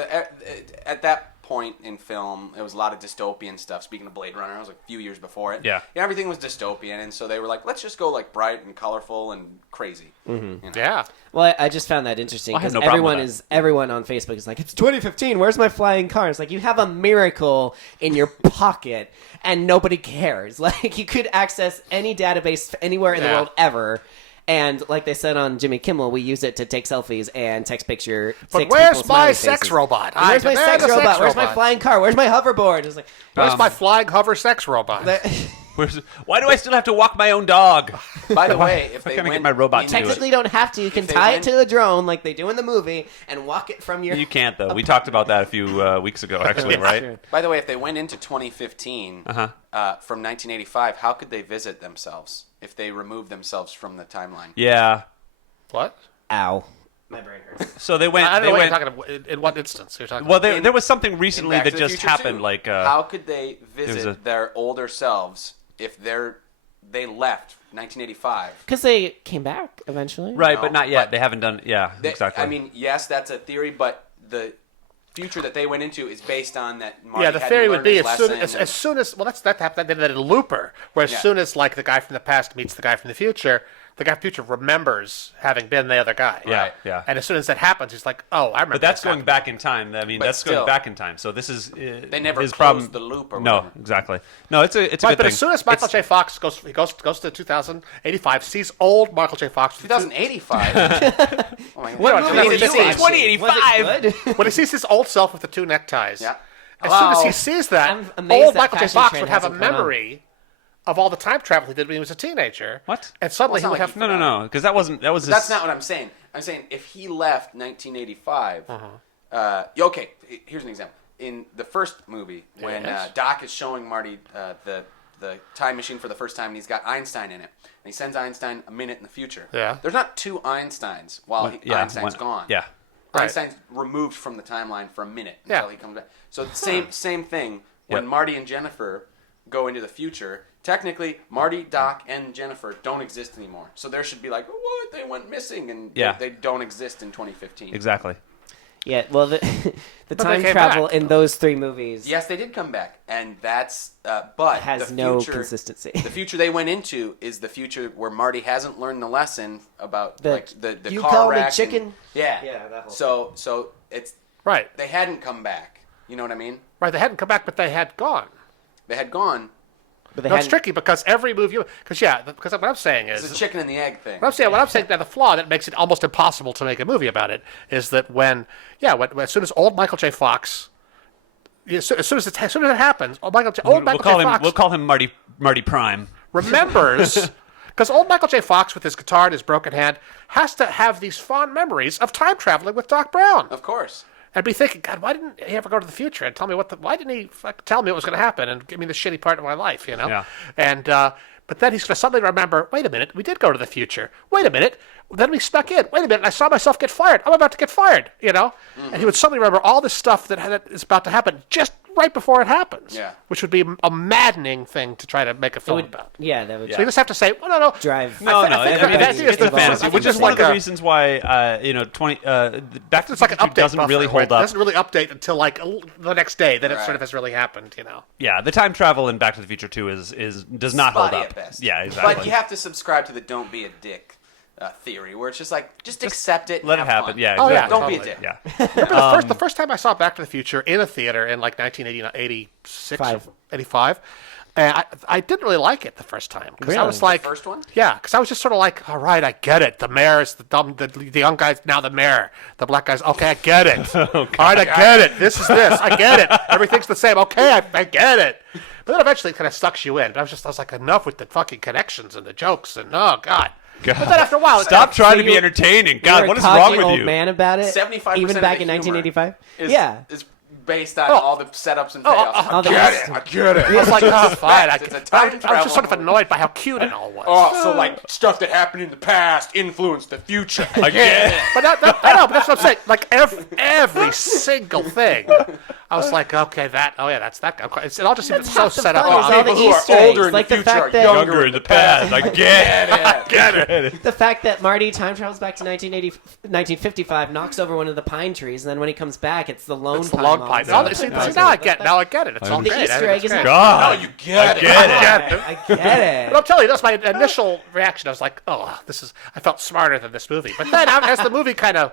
at that point in film, it was a lot of dystopian stuff. Speaking of Blade Runner, it was like a few years before it. Yeah. Everything was dystopian, and so they were like, let's just go like bright and colorful and crazy. Mm-hmm. Yeah. Well, I just found that interesting Well, I have because no problem with everyone on Facebook is like, it's 2015. Where's my flying car? It's like you have a miracle in your pocket and nobody cares. Like you could access any database anywhere in the Yeah. world ever. And like they said on Jimmy Kimmel, we use it to take selfies and text picture. But take where's people's my smiley sex faces. robot? And where's I my demand sex a robot? Where's my robot. flying car? Where's my hoverboard? It's like Where's my flying hover sex robot? Why do I still have to walk my own dog? By the way, if Why they can't I get went my robot to do it? technically you don't have to. You can they tie went- it to the drone like they do in the movie and walk it from your. You can't though. We talked about that a few weeks ago, actually, right? Sure. By the way, if they went into 2015 Uh-huh. from 1985, how could they visit themselves if they removed themselves from the timeline? Yeah. What? Ow. My brain hurts. So they went. I don't know they what went. you're talking about. In what instance you're talking Well, about? there was something In recently Back that to the just Future happened. 2. Like, how could they there's visit a- their older selves if they left 1985? Because they came back eventually. right, No, but not yet. but- They haven't done. Yeah, exactly. I mean, yes, that's a theory, but the future that they went into is based on that. Marty Yeah, the hadn't theory would learned be his lesson as soon as well, that happened. They did that in Looper, where as soon as like the guy from the past meets the guy from the future remembers having been the other guy. Yeah, yeah. And as soon as that happens, he's like, "Oh, I remember." But that's this going happened. back in time. I mean, But that's still, going back in time. So this is they never his closed problem. the loop or No, whatever. exactly. No, it's a Right, good but thing. as soon as Michael J. Fox goes to 2085, sees old Michael J. Fox. 2085. Oh my God. What movie movie did you did you see? see? 2085. Was it good? When he sees his old self with the two neckties, Yeah. as soon as Wow. he sees that, I'm amazed old that Michael J. fashion Fox trend would have a hasn't caught on. memory of all the time travel he did when he was a teenager. What? And suddenly Well, he it's would not have. like No, because that was That's not what I'm saying. I'm saying if he left 1985. Okay, here's an example. In the first movie, when Yes. Doc is showing Marty the time machine for the first time, and he's got Einstein in it, and he sends Einstein a minute in the future. Yeah. There's not two Einsteins while Einstein's gone. Yeah. Right. Einstein's removed from the timeline for a minute Yeah. until he comes back. So same thing when Yep. Marty and Jennifer go into the future. Technically, Marty, Doc, and Jennifer don't exist anymore. So there should be like, what? They went missing, and Yeah. they don't exist in 2015. Exactly. Yeah, well, the time came travel back. in those three movies Yes, they did come back, and that's but has the no future, consistency. The future they went into is the future where Marty hasn't learned the lesson about The- like the you car call me wreck and- chicken? yeah, Yeah, that whole so it's Right. they hadn't come back. You know what I mean? Right. They hadn't come back, but they had gone. They had gone. but they No, it's hadn't- tricky because every movie, because what I'm saying It's is, a chicken and the egg thing. what I'm saying that the flaw that makes it almost impossible to make a movie about it is that as soon as old Michael J. Fox, as soon as it happens, old Michael J. Fox We'll call him Marty Prime. remembers. Because old Michael J. Fox, with his guitar and his broken hand, has to have these fond memories of time traveling with Doc Brown. Of course. And be thinking, God, why didn't he ever go to the future and tell me why didn't he tell me what was going to happen and give me the shitty part of my life, you know? Yeah. And, but then he's going to suddenly remember, wait a minute, we did go to the future. Wait a minute, then we snuck in. Wait a minute, I saw myself get fired. I'm about to get fired, you know? And he would suddenly remember all this stuff that is about to happen just right before it happens. Yeah. Which would be a maddening thing to try to make a it film would, about. yeah, that would So you just have to say, well, no. drive. No, I think that's it's the fantasy. which is one like of the a- reasons why Back to It's the like an Future update doesn't really buffer, right? hold up. It doesn't really update until like the next day. Then it Right. sort of has really happened, you know. Yeah, the time travel in Back to the Future 2 does not hold Spotty up. at best. Yeah, exactly. But you have to subscribe to the "don't be a dick" theory, where it's just like just accept it. And let it have happen. fun. Yeah, Oh, yeah, exactly. Don't be a totally. dick. Yeah. Remember the first time I saw Back to the Future in a theater in like 1986 Five. or 85, I didn't really like it the first time because I Really? was like, The first one? yeah, because I was just sort of like, all right, I get it. The mayor is the dumb, the young guy's now the mayor. The black guy's okay, I get it. All right, I get it. This is this. I get it. Everything's the same. Okay, I get it. But then eventually it kind of sucks you in. But I was like, enough with the fucking connections and the jokes and oh god. But then after a while, Stop trying to you- be entertaining. You're God, a what is cocky wrong with old you? man about it. 75% even of back the in humor 1985. Is, Yeah. is based on Oh. all the setups and payoffs. all the get Easter- it. I get it. I was like, oh, fine. It's a time I was travel just sort of movie. annoyed by how cute it all was. Oh, so like stuff that happened in the past influenced the future. Again. But I know, but that's what I'm saying. Like every single thing, I was like, okay, that's that guy. It all just seemed so half the set up. fun is all the People who are Easter older eggs, in like the the future fact are that Younger in the past. I get it. I get it. the fact that Marty time travels back to 1955, knocks over one of the pine trees, and then when he comes back, it's the lone It's the pine. long all pine. of a sudden. See, That's now I great. get. Now I get it. It's all The great. Easter egg is great. God. Oh, you get it. Get it. I get But I'm it. telling you, that's my initial reaction. I was like, oh, this is. I felt smarter than this movie. But then, as the movie kind of,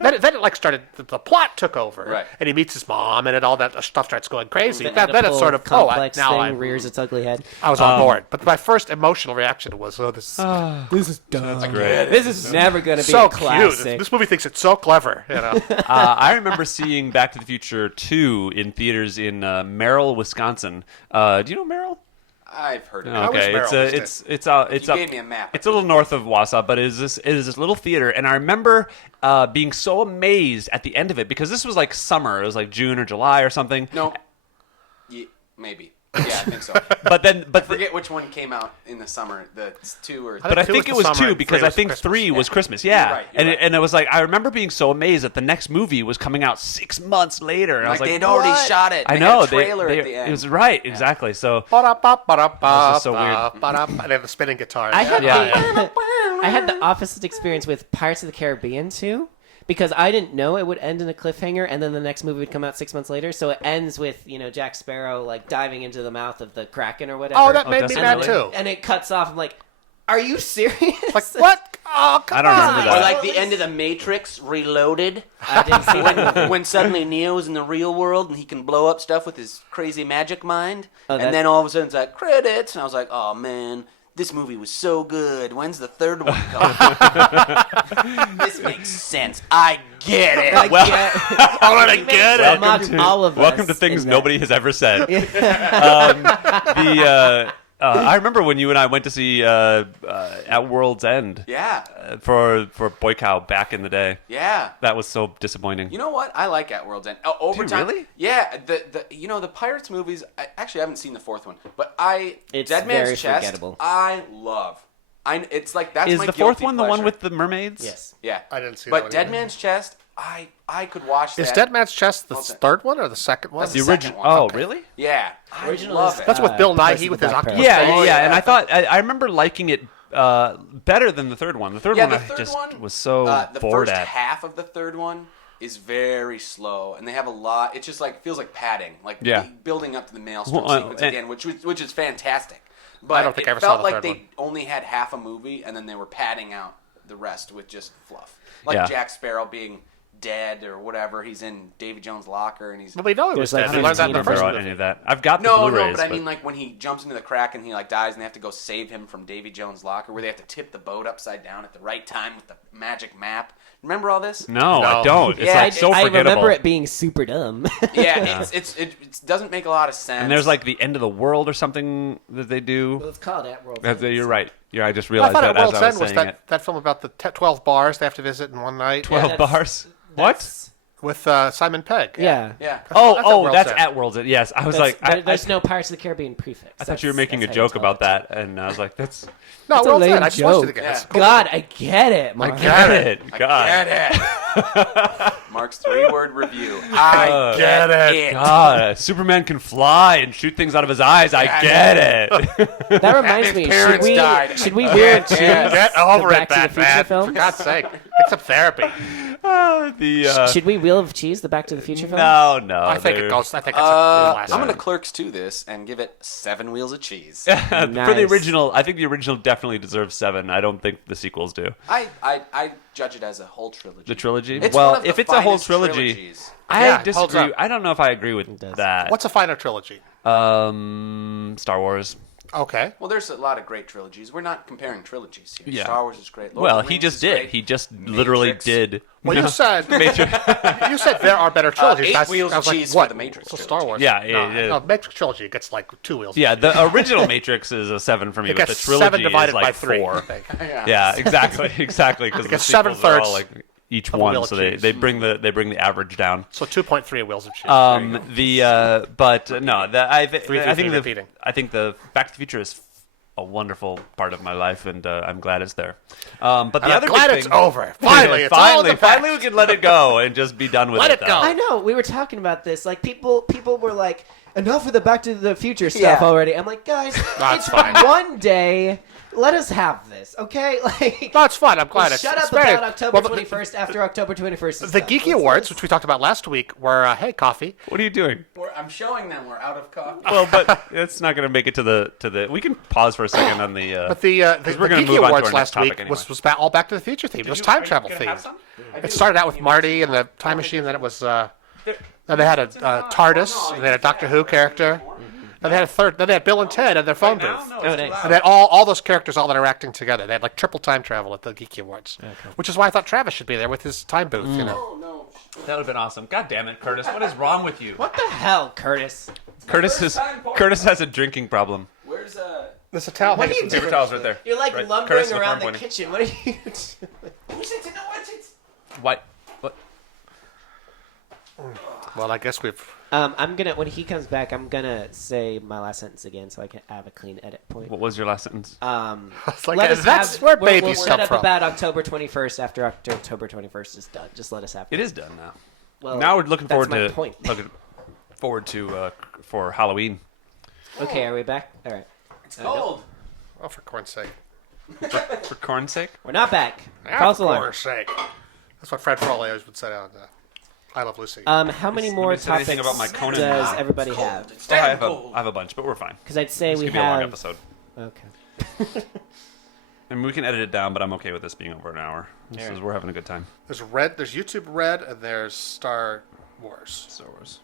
then it like started. The plot took over, Right. and he meets his mom, and all that stuff starts going crazy. The Then it's sort of complex now thing rears its ugly head. I was on board. But my first emotional reaction was, oh, this is This is dumb. Great. This is never going to be so a cute. classic. This movie thinks it's so clever. You know. I remember seeing Back to the Future 2 in theaters in Merrill, Wisconsin. Do you know Merrill? I've heard of it. Okay, Merrill it's up. You gave me a map. It's a little north of Wausau, but it is this little theater, and I remember being so amazed at the end of it because this was like summer. It was like June or July or something. No. Maybe. Yeah, I think so. But Forget which one came out in the summer. The 2 or But I two think was it the was summer 2 and because three I was think Christmas. 3 was Yeah. Christmas. Yeah, You're right, you're right. and it was like I remember being so amazed that the next movie was coming out 6 months later, and I was Like like, they'd already "What?" shot it. I They know had a trailer they, at the end. It was right, exactly. So Ba-da-ba-ba-da-ba, so weird. ba-da-ba, and then the spinning guitar. I had Yeah, I had the opposite experience with Pirates of the Caribbean too, because I didn't know it would end in a cliffhanger, and then the next movie would come out 6 months later. So it ends with Jack Sparrow like diving into the mouth of the Kraken or whatever. Oh, that made me does it mad really? too. And it cuts off. I'm like, are you serious? Like what? Oh, come I don't on. remember Or that. like the end of the Matrix Reloaded, I didn't see that movie. when suddenly Neo's in the real world and he can blow up stuff with his crazy magic mind, Oh, that- and then all of a sudden it's like credits, and I was like, oh man, this movie was so good. When's the third one coming? This makes sense. I get it. I get, I get it. Welcome to, all of welcome us to things in that. nobody has ever said. I remember when you and I went to see At World's End Yeah, for Boy Cow back in the day. yeah. That was so disappointing. You know what? I like At World's End. Oh, Overtime. really? Yeah. The Pirates movies. I actually haven't seen the fourth one, but It's Dead Man's very Chest. forgettable. I love. It's like that's Is my the fourth guilty one the one pleasure. with the mermaids? Yes. Yeah, I didn't see that But one Dead either. Man's Chest, I could watch Is that. Dead Man's Chest the What's it? third one or the second one? That's The the second original. one. Oh, Okay. really? Yeah, I Original love is- it. That's with Bill Percy Nighy the with his Black octopus. Parrot. Yeah, Oh, yeah. yeah. And I thought I remember liking it better than the third one. The third Yeah, one the I third just one, was so the bored first at. half of the third one is very slow, and they have a lot. It just like feels like padding, like Yeah. building up to the maelstrom Well, sequence and- again, which is fantastic. But I don't think it I ever saw felt the like third they one. only had half a movie, and then they were padding out the rest with just fluff, like Yeah. Jack Sparrow being dead or whatever. He's in Davy Jones' locker, and he's Well, we know he was There's like dead. We learned that in the 15 first Remember movie. any of that? I've got the no, Blu-rays. but I mean like when he jumps into the crack and he like dies, and they have to go save him from Davy Jones' locker, where they have to tip the boat upside down at the right time with the magic map. Remember all this? No, I No. don't. It's Yeah, like so I forgettable. remember it being super dumb. Yeah, it doesn't make a lot of sense. And there's like the end of the world or something that they do. Well, it's called At World's You're right. I just I realized thought that At as World's I was End was saying it. that film about the 12 bars they have to visit in one night 12 that's- bars. What? with Simon Pegg. Yeah. yeah. That's At World's End. Yes, I was like, There's no Pirates of the Caribbean prefix. I thought you were making a joke about that, and I was like, that's. No, That's a World's lame End. I just watched it joke. again. Yeah. It's cool. God, I get it. Mark. get it. God. Get it. Mark's 3-word review. I get get it. it. God, Superman can fly and shoot things out of his eyes. I get it. That reminds me. parents died. Should we wear cheese? Get over the it, Back to the Future Batman. For films? God's sake. Get some therapy. Should we Wheel of Cheese the Back to the Future films? No. I think they're- it goes. I think that's the last I'm one. going to Clerks to this and give it 7 wheels of cheese. For the Nice. original, I think the original definitely deserves 7. I don't think the sequels do. I judge it as a whole trilogy. The trilogy? It's Well, one of the if it's a whole finest trilogy, trilogies. Yeah, I it holds disagree. up. I don't know if I agree with does. that. What's a finer trilogy? Star Wars? Okay. Well, there's a lot of great trilogies. We're not comparing trilogies here. Yeah. Star Wars is great. Lord Well, of the he Rings just is did. great. He just literally Matrix. did. Well, you said you said there are better trilogies. 8 That's- wheels I of was like, cheese for what? the Matrix So Star trilogy. Wars. Yeah, no, yeah. no, Matrix trilogy gets like 2 wheels. Yeah, the original Matrix is a 7 for me, It but gets the trilogy 7 divided is like by 3. 4. I think. Yeah, exactly, because the gets sequels 7/3 are all like each of a one, wheel of so cheese. they bring the average down. So 2.3 wheels of cheese. I think repeating. the Back to the Future is a wonderful part of my life, and I'm glad it's there. But the And I'm other glad big it's thing- over. Finally, it's all in the finally, we can let it go and just be done with Let it. it though. go. I know. We were talking about this. Like people were like, enough of the Back to the Future stuff Yeah. already. I'm like, guys, That's it's fine. one day. Let us have this, okay? Like, No, it's fine. I'm glad it's shut up it's very- about October well, 21st after October 21st. The Geeky Awards, which we talked about last week, were hey, coffee. What are you doing? I'm showing them we're out of coffee. Well, but it's not going to make it to the. We can pause for a second on the. But the we're gonna Geeky move on to Awards our next last topic week anyway. was all Back to the Future themed. It was time travel themed. It started out with Marty and the time machine. Then it was. Then they had a TARDIS. And they had a Doctor Who character. Then they had a third. Then they had Bill and Ted at their phone booth. Oh, nice. And then all those characters all interacting together. They had like triple time travel at the Geeky Awards, which is why I thought Travis should be there with his time booth. You know, Oh, no. That would have been awesome. God damn it, Curtis! What is wrong with you? What the hell, Curtis? Curtis first is time pouring. Curtis has a drinking problem. Where's there's a towel. What are hanging you from Paper the- towels right there. You're like Right. lumbering Curtis, look around where the I'm pointing. kitchen. What are you doing? Who's it to know what it's? What? What? Well, I guess we've. I'm gonna when he comes back, I'm gonna say my last sentence again so I can have a clean edit point. What was your last sentence? It's like Let us that's have- where we'll babies set come up from. about October 21st after October 21st is done. Just let us have It is done now. Well, Now we're looking that's forward my to point. for Halloween. Okay, are we back? All right. It's cold. Oh, for corn's sake! For corn's sake. We're not back. Ah, False for alarm. corn's sake! That's what Fred Frisle always would say on I Love Lucy. How many more Nobody said anything topics about my Conan does movie. everybody have? I have a bunch, but we're fine. Because I'd say This we could be a long have. episode. Okay. I mean, we can edit it down, but I'm okay with this being over an hour. We're having a good time. There's Red. There's YouTube Red, and there's Star Wars. Star Wars.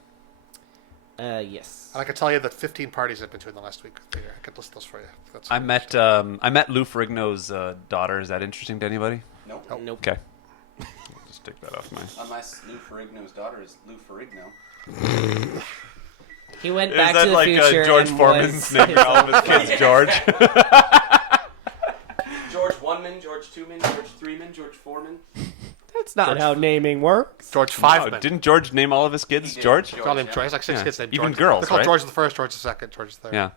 Yes. And I can tell you that 15 parties I've been to in the last week. Here, I could list those for you. That's I met Lou Ferrigno's daughter. Is that interesting to anybody? Nope. Nope. Okay. Just take that off my. Unless Lou Ferrigno's daughter is Lou Ferrigno. He went Is back that to the like future. George and Foreman's was name for all of his kids? George. George One-man, George Two-man, George Three-man, George Foreman. That's not how naming works. George No, Fiveman. didn't George name all of his kids He did. George? They're all named yeah. George. Like 6 Yeah. kids named Even George. girls, They're called right? George the First, George the Second, George the Third. Yeah.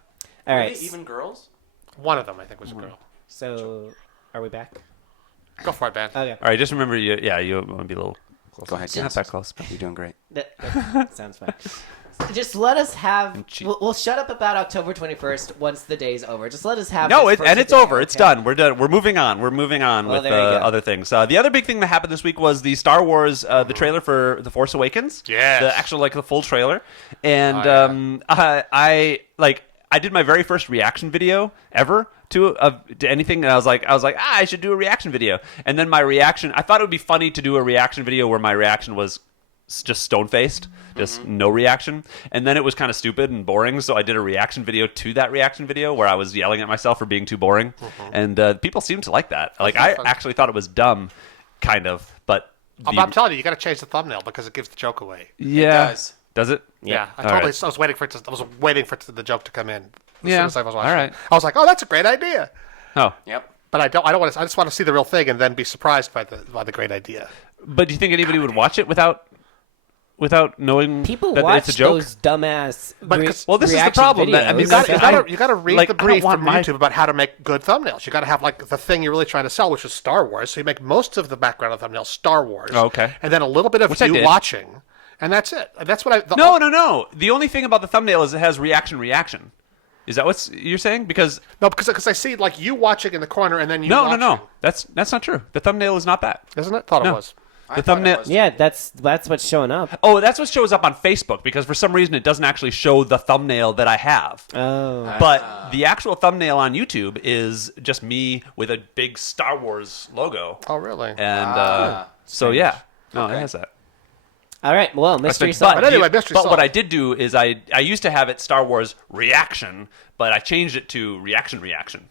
All Really? right. Even girls? One of them, I think, was a girl. So, are we back? Go for it, Ben. Okay. All right. Just remember, you want to be a little. Close. Go ahead, Not Dennis. that close. You're doing great. That sounds fine. Just let us have. cheap. We'll shut up about October 21st once the day's over. Just let us have. No, this and it's day, over. It's okay? done. We're done. We're moving on. We're moving on Well, with there you go. other things. The other big thing that happened this week was the Star Wars, the trailer for The Force Awakens. Yes. The actual, the full trailer. And Oh, yeah. I did my very first reaction video ever to anything, and I was like, I should do a reaction video. And then my reaction, I thought it would be funny to do a reaction video where my reaction was just stone-faced, just no reaction. And then it was kind of stupid and boring, so I did a reaction video to that reaction video where I was yelling at myself for being too boring. And people seemed to like that. Like, I actually thought it was dumb, kind of, but... But I'm telling you, you got to change the thumbnail because it gives the joke away. Yeah. does. Does it? Yeah, All right. I was waiting for it. I was waiting for the joke to come in. As Yeah. soon as I was watching, All right. I was like, "Oh, that's a great idea." Oh. Yep. But I don't want to. I just want to see the real thing and then be surprised by the great idea. But do you think anybody would watch it without knowing People that watch it's a joke? those dumbass. But 'cause- Well, this is the reaction problem. Videos. I mean, You that's- got to read like, the I don't brief want from my- YouTube about how to make good thumbnails. You got to have like the thing you're really trying to sell, which is Star Wars. So you make most of the background of the thumbnail Star Wars. Oh, okay. And then a little bit of Which I you did. watching, and that's it. That's what I. No. The only thing about the thumbnail is it has reaction. Is that what you're saying? Because because I see like you watching in the corner and then you. no. watching. That's not true. The thumbnail is not that. Isn't it? Thought No. it was. I The thought it thumbnail- was. Yeah, that's what's showing up. Oh, that's what shows up on Facebook because for some reason it doesn't actually show the thumbnail that I have. Oh. But the actual thumbnail on YouTube is just me with a big Star Wars logo. Oh, really? And so yeah, no, Okay. it has that. All right. Well, mystery But, solved. But anyway, mystery but solved. what I did do is I used to have it Star Wars reaction, but I changed it to reaction.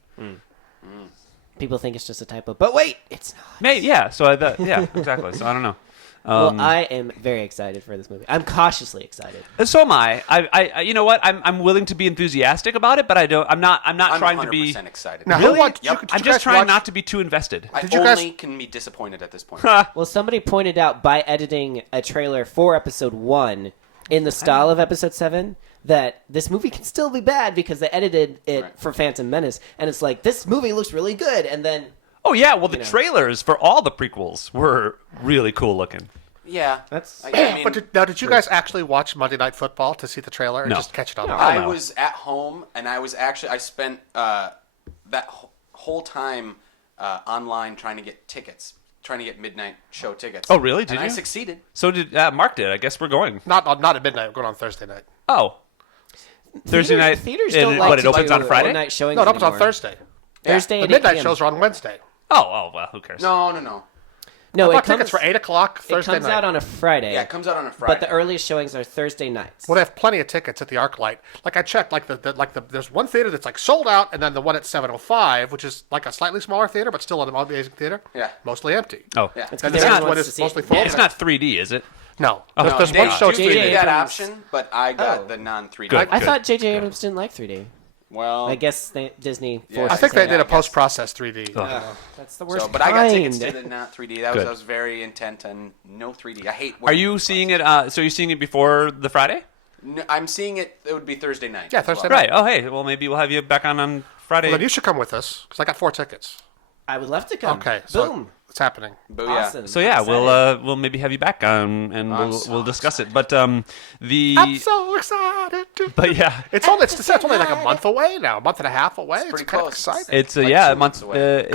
People think it's just a typo, but wait, it's not. Maybe, yeah. So yeah, exactly. So I don't know. Well, I am very excited for this movie. I'm cautiously excited. So am I. I you know what? I'm willing to be enthusiastic about it, but I'm not I'm trying 100% to be. excited. Now, Really? who watched? Yep. Did I'm you just guys trying watch- not to be too invested. I Did you guys- only can be disappointed at this point. Well, somebody pointed out by editing a trailer for Episode 1 in the style of Episode 7 that this movie can still be bad because they edited it Right. for Phantom Menace, and it's like, this movie looks really good, and then... Oh yeah, well the know. trailers for all the prequels were really cool looking. Yeah. That's- I mean, But did you guys actually watch Monday Night Football to see the trailer, or No. just catch it on? I I know. was at home, and I spent that whole time online trying to get tickets, trying to get midnight show tickets. Oh, really? Did and I you? succeeded. So did Mark did. I guess we're going. Not at midnight. We're going on Thursday night. Oh, Thursday night. Theaters and don't like what? to It opens do on Friday. midnight showings No, it opens on anymore. Thursday. Thursday The at 8 midnight p.m. shows are on Wednesday. Oh well, who cares? No. No, I it bought tickets comes, for 8 o'clock it Thursday comes night. out on a Friday. Yeah, it comes out on a Friday. But the earliest showings are Thursday nights. Well, they have plenty of tickets at the ArcLight. Like I checked, there's one theater that's like sold out, and then the one at 705, which is like a slightly smaller theater, but still an amazing theater. Yeah. mostly empty. Oh, Yeah. It's And 'cause the everyone next one wants is to see mostly it. full. it's not 3D, is it? No, Oh, there's they one show J.J. streaming. that Abrams- option, but I got Oh. the non-3D. Good. I thought J.J. Abrams didn't like 3D. Well, I guess Disney Yeah. forced I think him they to. did a I guess. post-process 3D. That's the worst but I got tickets kind. to the not 3D. That Good. was I was very intent on no 3D. I hate. Are you seeing it? So you're seeing it before the Friday? No, I'm seeing it. It would be Thursday night. Yeah, as Thursday well. night. Right. Oh, hey. Well, maybe we'll have you back on Friday. Well, then you should come with us because I got 4 tickets. I would love to come. Okay, so Boom. It's happening. Booyah. Awesome. So yeah, I'm we'll maybe have you back on and we'll discuss it. But I'm so excited. but yeah, It's only like a month away now, a month and a half away. It's pretty kind of close. exciting. it's Like yeah, 2 a month. months away.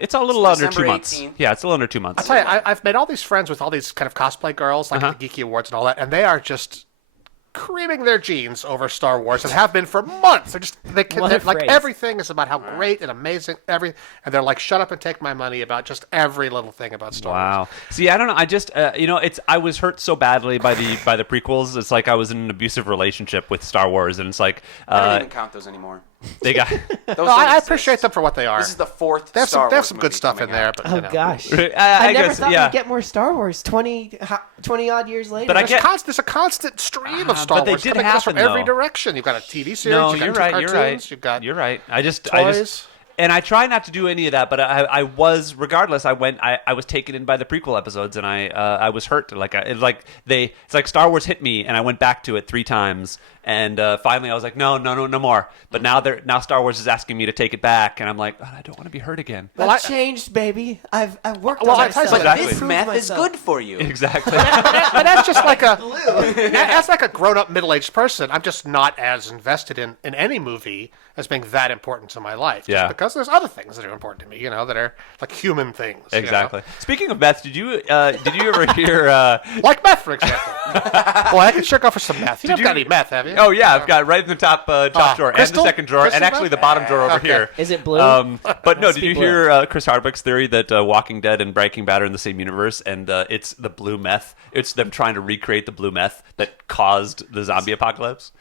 It's a little under December 2 months. 18th. Yeah, it's a little under 2 months. I'll tell you, I've made all these friends with all these kind of cosplay girls, like at the Geeky Awards and all that, and they are just creaming their jeans over Star Wars and have been for months. What a like phrase. everything is about how great and amazing and they're like, shut up and take my money about just every little thing about Star Wars. Wow. See, I don't know. I just, I was hurt so badly by the prequels. It's like I was in an abusive relationship with Star Wars, and it's like I don't even count those anymore. they got. Those No, don't I exist. appreciate them for what they are. This is the fourth They have Star some, they have Wars some good movie stuff in coming there, out. but Oh you know. gosh. I never guess, thought yeah. we'd get more Star Wars 20 odd years later. But I get- There's a constant stream of Star but they Wars did coming at us from happen, every though. direction. You've got a TV series, No, you've got you're two right. cartoons, You're right. you've got You're right. I just toys. and I try not to do any of that, but I was regardless. I was taken in by the prequel episodes, and I was hurt. It's like Star Wars hit me, and I went back to it 3 times, and finally I was like, no more. But now Star Wars is asking me to take it back, and I'm like, I don't want to be hurt again. Well, I've changed, baby. I've worked Well, on I tell you myself. something, Exactly. This Proved meth is myself. good for you. Exactly. but that's just like as like a grown-up middle-aged person, I'm just not as invested in any movie as being that important to my life. Just Yeah. because there's other things that are important to me, that are like human things. Exactly. Speaking of meth, did you ever hear? Like meth, for example. Boy, I could sure go for some meth. You haven't got any meth, have you? Oh yeah, I've got it right in the top drawer crystal? and the second drawer, Crystal and actually meth? the bottom drawer over Okay. here. Is it blue? But no, did you be blue. hear Chris Hardwick's theory that Walking Dead and Breaking Bad are in the same universe, and it's the blue meth? It's them trying to recreate the blue meth that caused the zombie apocalypse.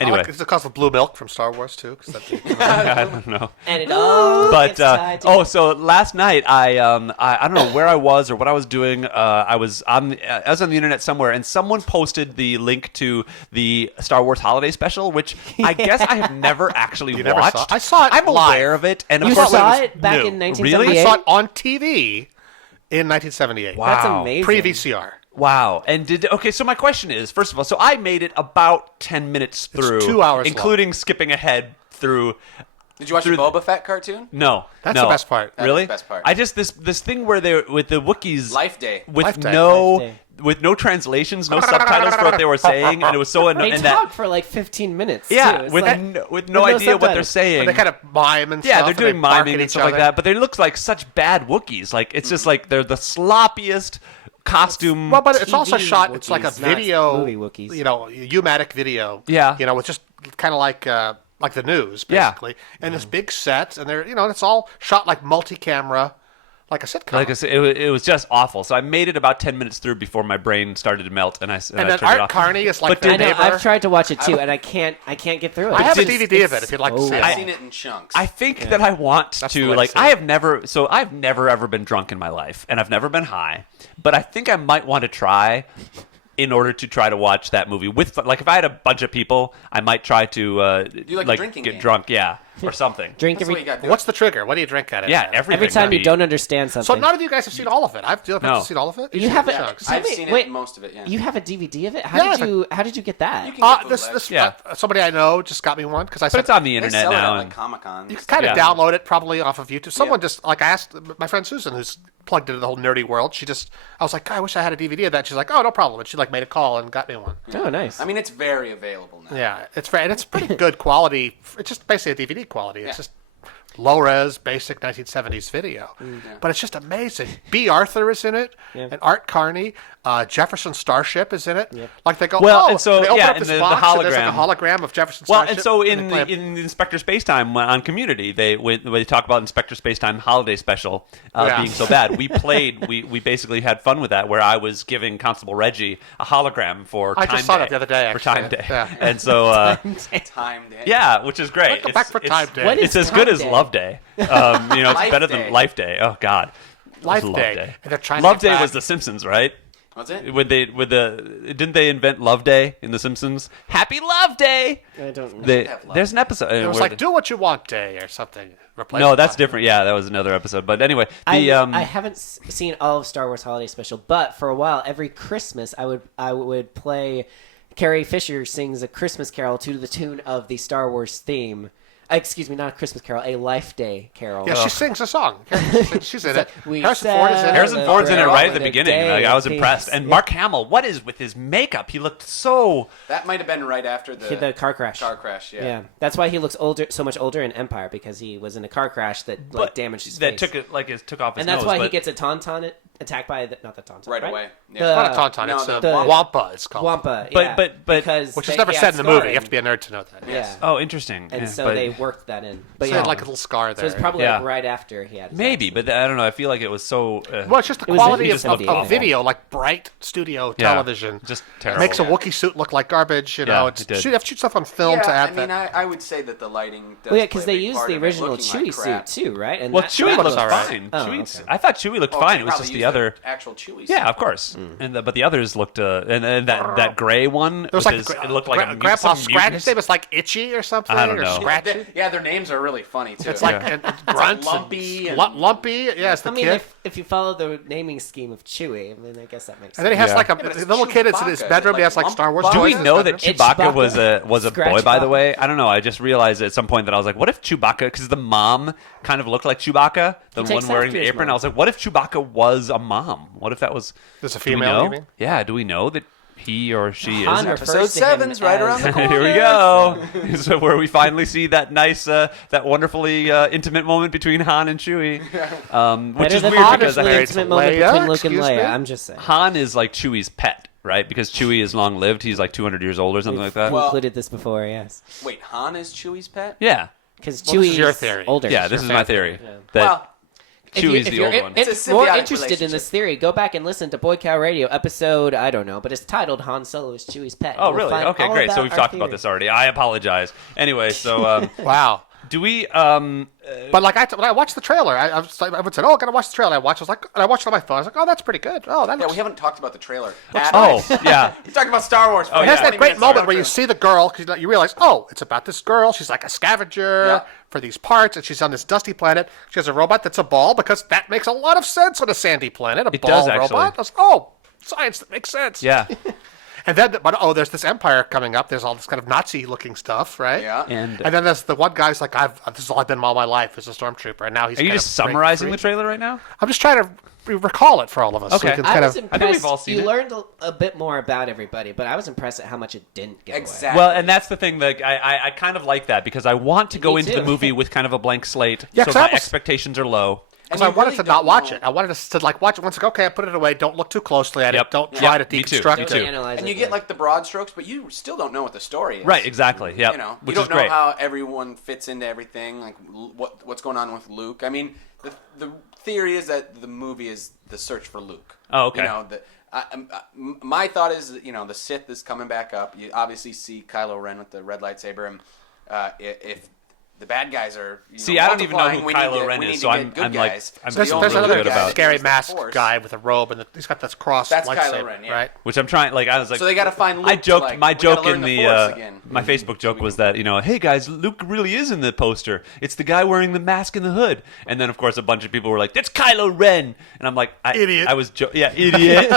Anyway, Is it because of blue milk from Star Wars too? 'Cause I don't know. And it all But gets tied together. so last night I don't know where I was or what I was doing. I was on the internet somewhere, and someone posted the link to the Star Wars Holiday Special, which I guess I have never actually You never watched. saw it? I saw it I'm live. aware of it, and You of course saw was it back new. in Really? 1978? I saw it on TV in 1978. Wow. That's amazing. Pre-VCR. Wow. And so my question is, first of all, so I made it about 10 minutes through, 2 hours including skipping ahead through. Did you watch the Boba Fett cartoon? No, That's no. the best part. That is Really? the best part. I just this thing where they with the Wookiees Life Day. with Life Day. no Life Day. with no translations, no subtitles for what they were saying, and it was so They annoying. talked for like 15 minutes, Yeah, too. It's with like- with no idea what they're subtitles. saying. They kind of mime and yeah, stuff. they're and doing they bark miming at and each stuff like other. that, but they look like such bad Wookiees. Like it's just like they're the sloppiest costume. Well, but it's also TV shot. It's like a Wookiees, not video, movie Wookiees. U-matic video. Yeah. It's just kind of like the news, Yeah. basically. And this big set, and they're, it's all shot like multi-camera, like a sitcom. Like I said, it was just awful. So I made it about 10 minutes through before my brain started to melt, and I and I then turned it Art off. Carney is like But their I know. neighbor. I've tried to watch it too, and I can't get through it. I have a It's- DVD of it it's if you'd like to so see it. I've bad. seen it in chunks. I think that I want That's to the way to like. say I it. have never. So I've never ever been drunk in my life, and I've never been high. But I think I might want to try, in order to try to watch that movie with like if I had a bunch of people, I might try to Do like a drinking get game. drunk, yeah, or something. Drink That's what you every got to do. What's the trigger? What do you drink at it? Yeah, everything. every time would you be- don't understand something. So none of you guys have seen all of it. I've No. seen all of it. You haven't. Chunks. Tell I've me- seen it, wait, most of it, yeah. You have a DVD of it? Yeah, How did you get that? You can get This bootlegs. Yeah. somebody I know just got me one because I But said it's on the They internet sell it now. at and- like Comic-Con. you can kind of Yeah. download it probably off of YouTube. Someone Yeah. just like I asked my friend Susan, who's plugged into the whole nerdy world. I was like, God, I wish I had a DVD of that. She's like, oh, no problem. And she like made a call and got me one. Oh, nice. I mean, it's very available now. Yeah, and it's pretty good quality. It's just basically a DVD quality. It's Yeah. just low res, basic 1970s video. But it's just amazing. B. Arthur is in it, and Art Carney. Jefferson Starship is in it. Like they go, Well, oh, and so, they open yeah, up this and the box and there's like a hologram. hologram of Jefferson Well, Starship. and so they in play in Inspector Spacetime on Community, when they talk about Inspector Spacetime Holiday Special Yeah. being so bad, we basically had fun with that, where I was giving Constable Reggie a hologram for I Time just saw Day, that the other day, for actually. Time Day, Yeah. and so Time Day. yeah, which is great. Go back for Time Day. What It's is as good Time as Day? Love Day. It's Life better Day. than Life Day. Oh God, Life Love Day. And they're trying to Love get Day back. was The Simpsons, right? What's it? Didn't they invent Love Day in The Simpsons? Happy Love Day. I don't know. have Love There's an episode. It was where like Do What You Want Day or something. Replace no, it. that's different. Yeah, that was another episode. But anyway, I the haven't seen all of Star Wars Holiday Special, but for a while, every Christmas, I would play. Carrie Fisher sings a Christmas Carol to the tune of the Star Wars theme. Excuse me, not a Christmas Carol, a Life Day Carol. Yeah, she sings a song. She's in it. We Harrison Ford is in it. Harrison Ford's in it right at the Celebrate a beginning. day Like, I was of impressed. peace. And Mark Hamill, what is with his makeup? He looked so... That might have been right after The car crash. Car crash, yeah. Yeah, that's why he looks older, so much older in Empire, because he was in a car crash that damaged his face. took off his and that's nose. why he but- gets a tauntaun attacked by not the tauntaun Right right? away. The- Yeah. It's not a tauntaun. No, it's the a wampa. It's called. Wampa. But- yeah, but- because Which is they- never he said had in the movie. scarring. You have to be a nerd to know that. Yeah. Oh, interesting. And Yeah, so but- they worked that in. But So yeah, he had like a little scar there. so it's probably Yeah. like right after he had his Maybe, accident. but I don't know. I feel like it was so... Well, it's just the It was quality in of 1978. video, like bright studio Yeah. television. Just terrible. Makes a Wookiee suit look like garbage. You know, Yeah, it's it did. you have to shoot stuff on film Yeah, to add I mean, that. I would say that the lighting does Well, yeah, because because they used the original Chewie crap. suit too, right? And Well, that- Chewie that looked all right. fine. Oh, Chewie's- okay. I thought Chewie looked Well, fine. they It was probably just the used other... actual Chewie. Yeah, of course. But the others looked... and that gray one, It was with like his- it looked like a Grandpa some Scratch. mutant- His name was like Itchy or something. I don't or know. Scratchy. Yeah, their names are really funny too. It's like and Grunt, Lumpy and- Lumpy. Yeah, it's the I mean, kid. if you follow the naming scheme of Chewie, I mean, I guess that makes sense. And then he has Yeah. like but the it's little kid is in his Chewbacca. bedroom. He Like has like Star Wars. lump- Do we toys in know his that bedroom. Chewbacca Chewbacca. was a Scratch boy, by the Chewbacca. way? I don't know. I just realized at some point that I was like, what if Chewbacca, because the mom kind of looked like Chewbacca, the He takes one wearing after the his apron. mom. I was like, what if Chewbacca was a mom? What if that was... There's a Do we female, know? you mean? Yeah, do we know that he or she Han is... refers Episode to him 7's right around the as- corner. Here we go. So where we finally see that nice, that wonderfully intimate moment between Han and Chewie, which Better is than weird the because I married think intimate to moment Leia? between Luke and Excuse me? Leia. I'm just saying. Han is like Chewie's pet, right? Because Chewie is long lived. He's like 200 years old or something like that. We Well- included this before, yes. Wait, Han is Chewie's pet? Yeah. Because Well, this Chewie's is your theory. older. Yeah, this is my theory. That Well, Chewie's if the you're old one. It's a more symbiotic interested in relationship. this theory, go back and listen to Boy Cow Radio episode, I don't know, but it's titled Han Solo is Chewie's pet. Oh, You'll really? find Okay, all great. So about we've our talked about theory. this already. I apologize. Anyway, so Wow. do we? But like when I watched the trailer, I was like, I would say, "Oh, I gotta watch the trailer." I watched. I was like, and I watched it on my phone. I was like, "Oh, that's pretty good." Oh, that yeah, looks. we haven't talked about the trailer. Oh, yeah. You're talking about Star Wars. Oh, It has yeah. that great moment where you see the girl because you realize, oh, it's about this girl. She's like a scavenger Yeah. for these parts, and she's on this dusty planet. She has a robot that's a ball because that makes a lot of sense on a sandy planet. A It ball does, actually. robot. I was, oh, science that makes sense. Yeah. And then, but oh, there's this empire coming up. There's all this kind of Nazi-looking stuff, right? Yeah. And then there's the one guy's like, this is all I've been all my life as a stormtrooper, and now he's. are you kind just of breaking summarizing free. the trailer right now? I'm just trying to recall it for all of us. So Okay. we can I kind was of. impressed. think we've all seen you it. learned a bit more about everybody, but I was impressed at how much it didn't give away. Exactly. Well, and that's the thing that I kind of like that because I want to go Me into too. the movie with kind of a blank slate, Yeah, so 'cause I my almost- expectations are low. Because And I you wanted really to not don't watch know- it. I wanted to like watch it once. Like, okay, I put it away. Don't look too closely at Yep. it. Don't Yeah. try to Me too. deconstruct Me it. too. Analyze And it, you get like the broad strokes, but you still don't know what the story is. Right, exactly. Yeah, You know, which you is don't know great. how everyone fits into everything. Like what's going on with Luke. I mean, the theory is that the movie is the search for Luke. Oh, okay. You know, my thought is that, the Sith is coming back up. You obviously see Kylo Ren with the red lightsaber, and if the bad guys are See, I don't even know who multiplying, Kylo Ren we is, need so to I'm get good like guys. I'm So There's, the feeling there's only really another good about it. scary use the masked Force. guy with a robe, and he's got this cross That's lightsaber, Kylo Ren, yeah. right? Which I'm trying, like I was like, So they got to find Luke. I joked. like, my we gotta joke learn in the the Force again. my Facebook joke was that hey guys, Luke really is in the poster. It's the guy wearing the mask and the hood. And then of course a bunch of people were like, "That's Kylo Ren," and I'm like, Idiot. I was idiot.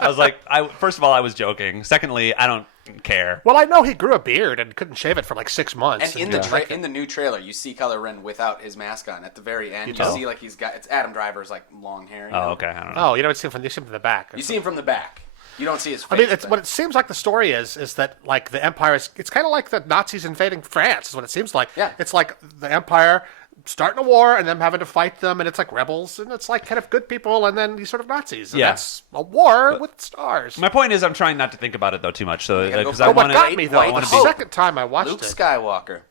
I was like, first of all, I was joking. Secondly, I don't care. Well, I know he grew a beard and couldn't shave it for like 6 months. And in the new trailer, you see Kylo Ren without his mask on. At the very end, you do? see like it's Adam Driver's like long hair. Oh, okay. I don't know. Oh, you don't see him from the back. You see him from the back. You don't see his face. I mean, it's but- what it seems like the story is that like the Empire is. It's kind of like the Nazis invading France. Is what it seems like. Yeah. It's like the Empire starting a war and them having to fight them, and it's like rebels, and it's like kind of good people, and then these sort of Nazis. And Yeah. that's a war with stars. My point is, I'm trying not to think about it though too much. So gotta go because for I it. But what want got to. me though, White the Hope. second time I watched Luke it, Skywalker,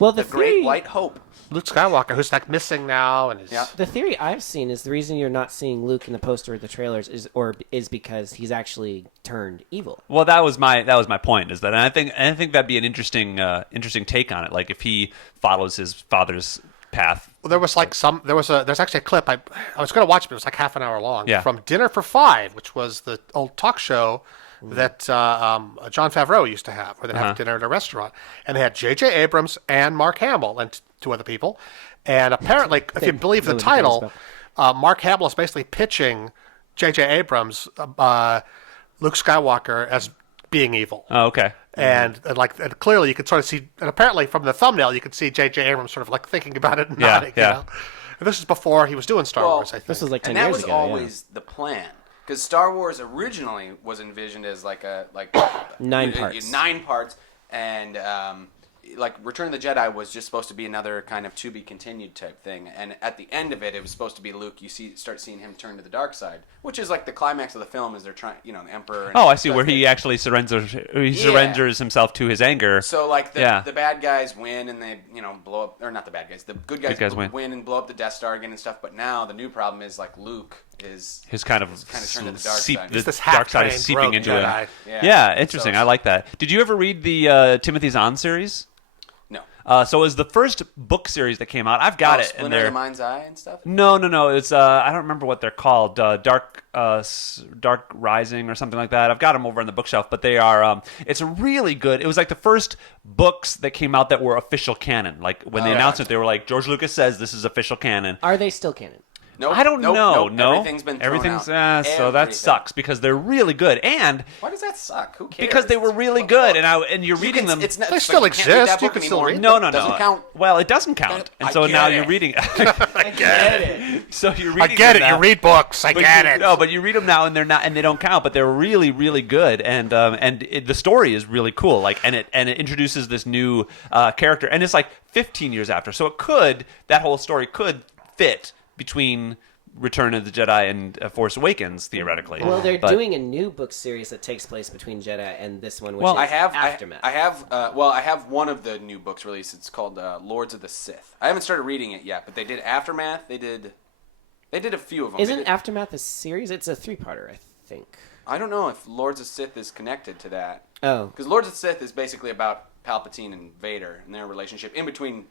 Well, the Great White Hope. Luke Skywalker, who's like missing now, and is Yeah. The theory I've seen is the reason you're not seeing Luke in the poster or the trailers is because he's actually turned evil. Well, that was my point. Is that and I think that'd be an interesting take on it. Like if he follows his father's path. Well, there was like there's actually a clip I was going to watch, but it was like half an hour long. Yeah. From Dinner for Five, which was the old talk show that Jon Favreau used to have, where they'd have dinner at a restaurant, and they had J.J. Abrams and Mark Hamill and two other people, and apparently, if you believe the Really title, Mark Hamill is basically pitching J.J. Abrams Luke Skywalker as being evil. Oh, okay. And clearly you could sort of see, and apparently from the thumbnail you could see J.J. Abrams sort of like thinking about it and nodding. yeah. You know? And this is before he was doing Star Wars, I think. This was like 10 and that years was ago. always the plan. Because Star Wars originally was envisioned as like 9 parts. 9 parts, and like Return of the Jedi was just supposed to be another kind of to be continued type thing. And at the end of it, it was supposed to be Luke. You start seeing him turn to the dark side, which is like the climax of the film. Is they're trying, the Emperor. And Oh, I see. Where he actually surrenders himself to his anger. So like the bad guys win and they blow up, or not the bad guys, the good guys win and blow up the Death Star again and stuff. But now the new problem is like Luke is his kind of turned to the dark side. This dark side is seeping into him. Yeah, interesting. I like that. Did you ever read the Timothy Zahn series? No. So it was the first book series that came out. I've got it. Splinter of the Mind's Eye and stuff? No. It's I don't remember what they're called. Dark Rising or something like that. I've got them over on the bookshelf, but they are. It's really good. It was like the first books that came out that were official canon. Like when they announced it, they were like, George Lucas says this is official canon. Are they still canon? Nope, I don't know. No, everything's been thrown out. So that sucks because they're really good. And why does that suck? Who cares? because they were really good, and you're reading them. It's not, They still you can't read exist. that You book can still anymore. read No. Doesn't count. Well, it doesn't count, and I so get now it. you're reading. I get it. So you're reading. I get them it. now. You read books. I get it. No, but you read them now, and they're not, and they don't count, but they're really, really good, and the story is really cool. Like, and it introduces this new character, and it's like 15 years after, so that whole story could fit between Return of the Jedi and Force Awakens, theoretically. Well, they're doing a new book series that takes place between Jedi and this one, which is Aftermath. I have one of the new books released. It's called Lords of the Sith. I haven't started reading it yet, but they did Aftermath. They did a few of them. Isn't Aftermath a series? It's a 3-parter, I think. I don't know if Lords of Sith is connected to that. Oh. Because Lords of Sith is basically about Palpatine and Vader and their relationship in between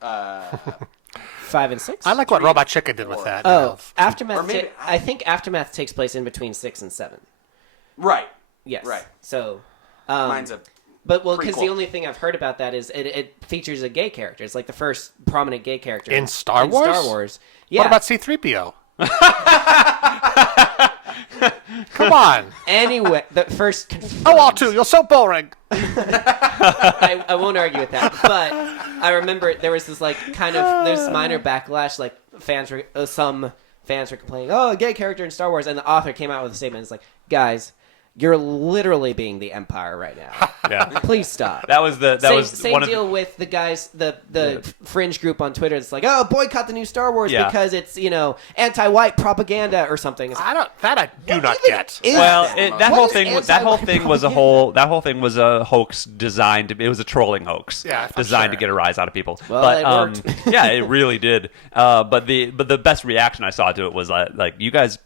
5 and 6? I like what Robot Chicken did with that. Oh, Aftermath. Or maybe- I think Aftermath takes place in between 6 and 7. Right. Yes. Right. So, Mine's a but because the prequel. only thing I've heard about that is it features a gay character. It's like the first prominent gay character In Star Wars? Star Wars. Yeah. What about C-3PO? Come on. Anyway, the first. Oh, R2, you're so boring. I won't argue with that, but I remember there was this there's minor backlash. Like some fans were complaining, "Oh, a gay character in Star Wars," and the author came out with a statement. It's like, guys, you're literally being the Empire right now. Yeah. Please stop. That was Same one deal with the guys, the fringe group on Twitter. It's like, oh, boycott the new Star Wars because it's anti-white propaganda or something. It's I do not get. That whole thing was a hoax designed to. It was a trolling hoax. Yeah, for designed sure. to get a rise out of people. Well, but it worked. yeah, it really did. But the best reaction I saw to it was like you guys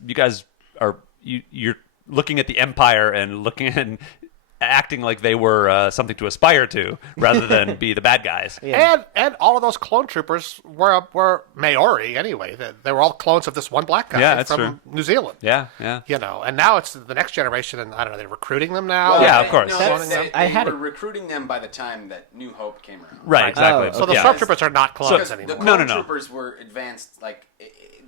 are you're looking at the Empire and looking and acting like they were something to aspire to rather than be the bad guys. Yeah. And all of those clone troopers were Maori anyway. They were all clones of this one black guy from New Zealand. Yeah. And now it's the next generation, and I don't know, they're recruiting them now. Well, Yeah, of course. They were recruiting them by the time that New Hope came around. Right, exactly. So the stormtroopers are not clones anymore. The clone troopers were advanced, like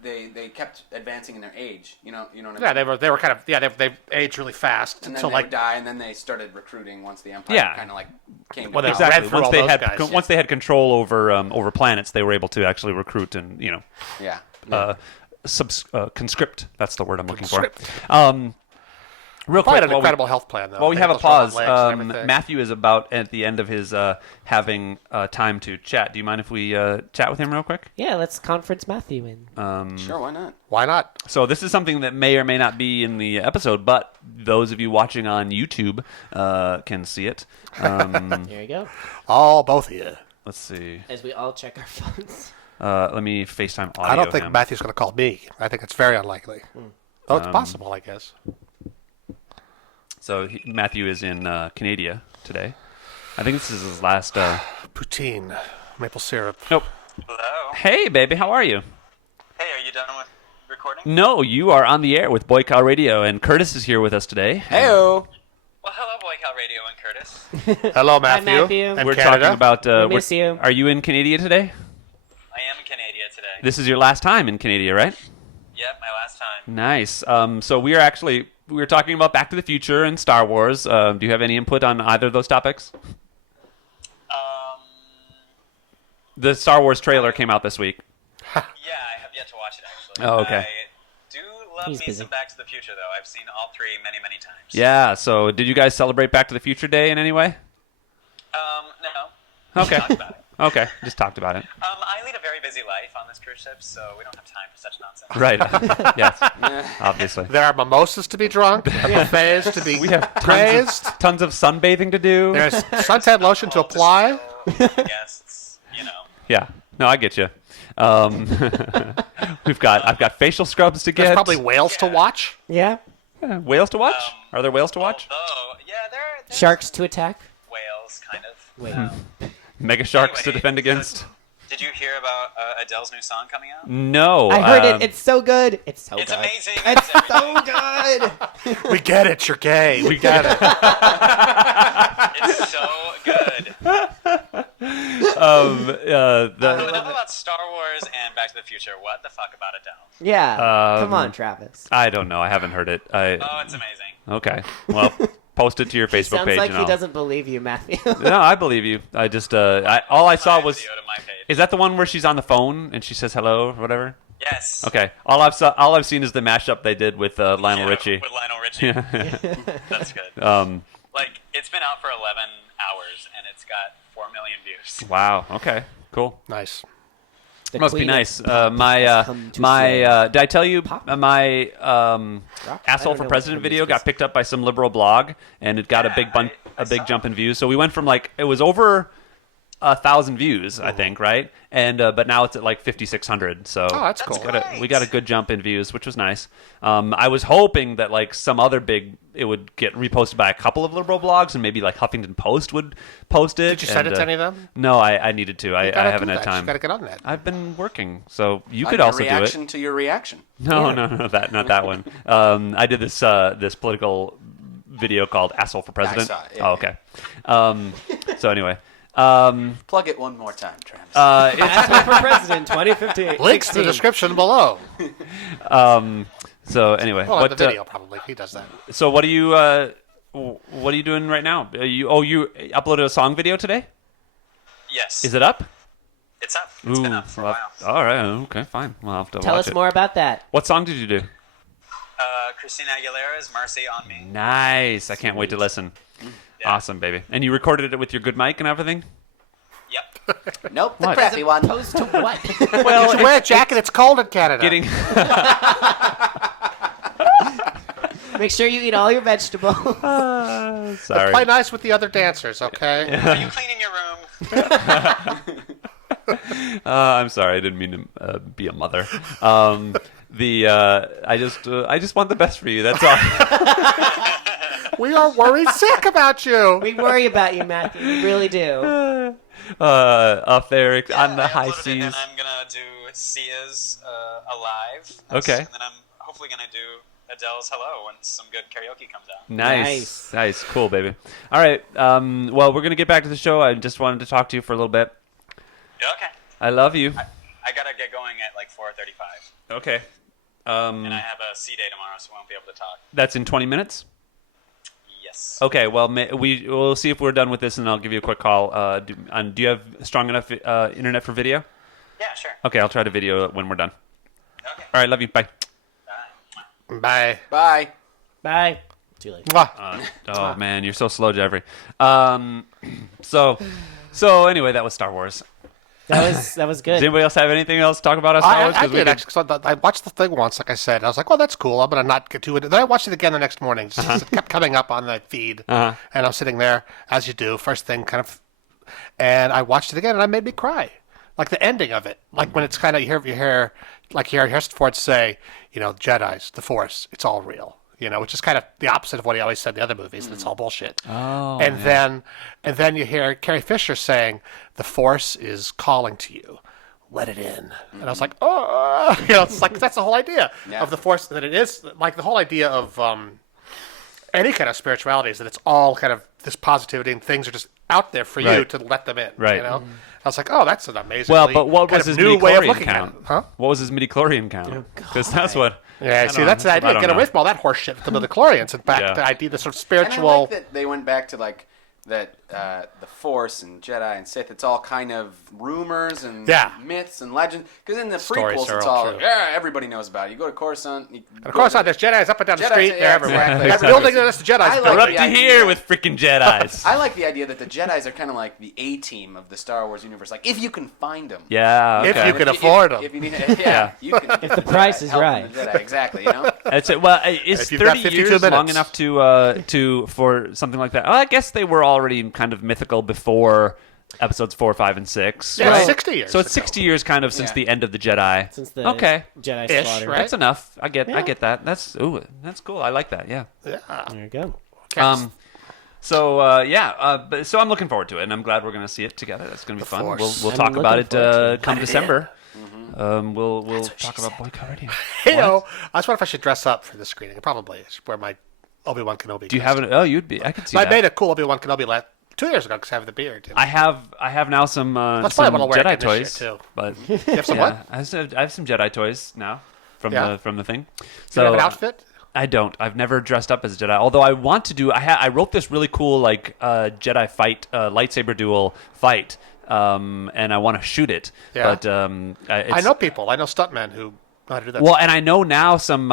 they kept advancing in their age. You know what I mean? Yeah, they were kind of they aged really fast And then until they would die, and then they started recruiting once the Empire Yeah. kind of came to Well, power. Exactly. Read through all those guys. Once they had control over planets, they were able to actually recruit and Yeah. conscript. That's the word I'm looking for. Conscript. Real Probably quick, an incredible health plan, though. while we They have a those robot pause, legs and everything. Matthew is about at the end of his having time to chat. Do you mind if we chat with him real quick? Yeah, let's conference Matthew in. Sure, why not? Why not? So this is something that may or may not be in the episode, but those of you watching on YouTube can see it. There you go. Oh, both of you. Let's see. As we all check our phones. Let me FaceTime audio I don't think him. Matthew's going to call me. I think it's very unlikely. Oh, it's possible, I guess. So Matthew is in Canada today. I think this is his last. Poutine, maple syrup. Nope. Hello. Hey, baby, how are you? Hey, are you done with recording? No, you are on the air with Boycott Radio, and Curtis is here with us today. Heyo. Well, hello, Boycott Radio and Curtis. Hello, Matthew. Matthew. And We're Canada. talking about. We miss you. Are you in Canada today? I am in Canada today. This is your last time in Canada, right? Yep, my last time. Nice. So we are actually we were talking about Back to the Future and Star Wars. Do you have any input on either of those topics? The Star Wars trailer came out this week. Yeah, I have yet to watch it actually. Oh, okay. I do love He's me busy. some Back to the Future though. I've seen all three many, many times. Yeah. So, did you guys celebrate Back to the Future Day in any way? No. Okay. Talked about it. Okay. Just talked about it. I lead a very busy life on this cruise ship, so we don't have time for such nonsense. Right. Yes. Obviously. There are mimosas to be drunk, buffets to be We have praised. tons of sunbathing to do. There's suntan lotion to apply. Guests, you know. Yeah. No, I get you. I've got facial scrubs to get. There's probably whales to watch. Yeah. Yeah, whales to watch. Are there whales to watch? Oh, yeah, there Sharks to attack. whales, kind of. Wait. Mega sharks to Anyway, defend against. Did you hear about Adele's new song coming out? No. I heard it. It's so good. It's so It's good. amazing. It's everything. so good. We get it. You're gay. We get it. It's so good. Enough about Star Wars and Back to the Future. What the fuck about Adele? Yeah. Come on, Travis. I don't know. I haven't heard it. Oh, it's amazing. Okay. Well, post it to your Facebook Sounds page. like and he I'll- doesn't believe you, Matthew. No, I believe you. I just all I saw My was. video to my page. Is that the one where she's on the phone and she says hello or whatever? Yes. Okay. All I've seen is the mashup they did with Lionel Yeah, Richie. With Lionel Richie. That's good. Like, it's been out for 11 hours, and it's got 4 million views. Wow. Okay. Cool. Nice. The Must be queen of nice. pop My has come to my slay. did I tell you my Rock? I asshole don't for know president what video music got picked up by some liberal blog and it got a big I big saw jump in views. So we went from like it was over 1,000 views, I think, right? And but now it's at like 5,600. So Oh, that's cool. we got a good jump in views, which was nice. I was hoping that like some other it would get reposted by a couple of liberal blogs, and maybe like Huffington Post would post it. Did you send and, it to any of them? No, I needed to. I Gotta haven't do had that. time. You gotta get on that. I've been working, so you Like could a also do it. reaction to your reaction. No, not that one. I did this this political video called "Asshole for President." saw it, yeah, Oh, okay. So anyway, Plug it one more time, Travis. Asshole for president 2015. Links in the description below. so anyway, Well, what the video probably. He does that. so what are you doing right now? You uploaded a song video today? Yes. Is it up? It's up. It's been up for a while. All right. Okay. Fine. We'll have to Tell watch us it. more about that. What song did you do? Christina Aguilera's Mercy on Me. Nice. I can't wait to listen. Yeah. Awesome, baby. And you recorded it with your good mic and everything? Yep. Nope, the What? crappy one. Opposed to what? Well, You wear a jacket. It's cold in Canada. getting Make sure you eat all your vegetables. sorry. Play nice with the other dancers, okay? Are you cleaning your room? I'm sorry. I didn't mean to be a mother. I just want the best for you. That's all. We are worried sick about you. We worry about you, Matthew. We really do. Up there on the I high uploaded it, seas. and I'm gonna do Sia's Alive. Okay. And then I'm hopefully gonna do Adele's Hello when some good karaoke comes out. Nice. Cool, baby. All right. Well, we're gonna get back to the show. I just wanted to talk to you for a little bit. Yeah, okay. I love you. I gotta get going at like 4:35, Okay. and I have a C day tomorrow, so I won't be able to talk. That's in 20 minutes. Yes. Okay. Well, we'll see if we're done with this, and I'll give you a quick call. Do you have strong enough internet for video? Yeah, sure. Okay, I'll try to video it when we're done. Okay. All right. Love you. Bye. Bye. Bye. Bye. Bye. Too late. Mwah. Oh man, you're so slow, Jeffrey. So anyway, that was Star Wars. That was good. Does anybody else have anything else to talk about Star Wars? I 'Cause we did could- actually. So I watched the thing once, like I said. I was like, "Well, that's cool. I'm gonna not get to it." Then I watched it again the next morning. Just It kept coming up on the feed, and I'm sitting there as you do, first thing, kind of. And I watched it again, and it made me cry. Like the ending of it, like when it's kind of you hear Harrison Ford say, Jedi's, the Force, it's all real. Which is kind of the opposite of what he always said in the other movies. And it's all bullshit. Oh, and then you hear Carrie Fisher saying, "The Force is calling to you. Let it in." And I was like, "Oh," it's like that's the whole idea of the Force. That it is like the whole idea of any kind of spirituality is that it's all kind of this positivity and things are just out there for you Right. to let them in. Right. You know, I was like, oh, that's an amazing. Well, but what was his new way of midichlorian looking count? at it? Huh? What was his midichlorian count? Because that's what. Yeah, I see, don't that's the know. I idea. don't Get know. away from all that horse shit with the midichlorians and back Yeah. to the idea, the sort of And spiritual. I like that they went back to like that the Force and Jedi and Sith. It's all kind of rumors and Yeah. myths and legends. Because in the Stories prequels, are it's all all true. everybody knows about it. You go to Coruscant. And of course, there's Jedi's up and down the Jedi's, street. yeah, They're everywhere. exactly. That building that's the Jedi's I like We're building. up to here with freaking Jedi's. I like the idea that the Jedi's are kind of like the A team of the Star Wars universe. Like if you can find them. Yeah. If okay. you can afford them. If you need, yeah, you can. If the price is help from right. the Jedi, exactly. You know. That's it. Well, is If you've got 30 52 years long minutes. enough to for something like that? Well, I guess they were already kind of mythical before episodes 4, 5, and 6. Yeah, right? 60 years So it's ago. 60 years kind of since Yeah. the end of the Jedi. Since the Okay. Jedi Ish, slaughter. right? That's enough. I get Yeah. that. That's cool. I like that. Yeah. Yeah. There you go. So I'm looking forward to it, and I'm glad we're going to see it together. That's going to be fun. We'll Force. we'll I'm talk about looking it forward to it. come December. We'll talk about Boycott Radio. You know, I was wondering if I should dress up for the screening. Probably. I should wear my Obi-Wan Kenobi. Do you have an? Oh, you'd be. I could see I that. made a cool Obi-Wan Kenobi 2 years ago because I have the beard. You know? I have now some That's some probably what I'll wear Jedi again toys this year, too. but You have some what? I have some Jedi toys now from Yeah. the thing. Do So you have an outfit? I don't. I've never dressed up as a Jedi. Although I want to do. I wrote this really cool Jedi fight lightsaber duel fight, and I want to shoot it. Yeah. But I know people. I know stuntmen who know how to do that. Well, and I know now some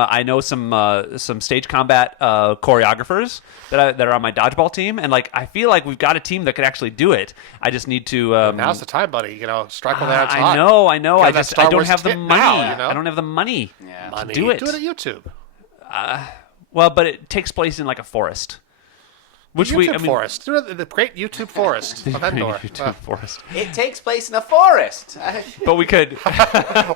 stage combat choreographers that are on my dodgeball team, and I feel like we've got a team that could actually do it. I just need to. Now's the time, buddy. You know, strike while the iron's hot. I know. Get I that just Star I don't Wars have the tit money. now, you know? I don't have the money Yeah. to Money. do it. Do it at YouTube. Well, but it takes place in a forest, which YouTube forest. Do the great YouTube forest of Endor. YouTube forest. It takes place in a forest. But we could. Well,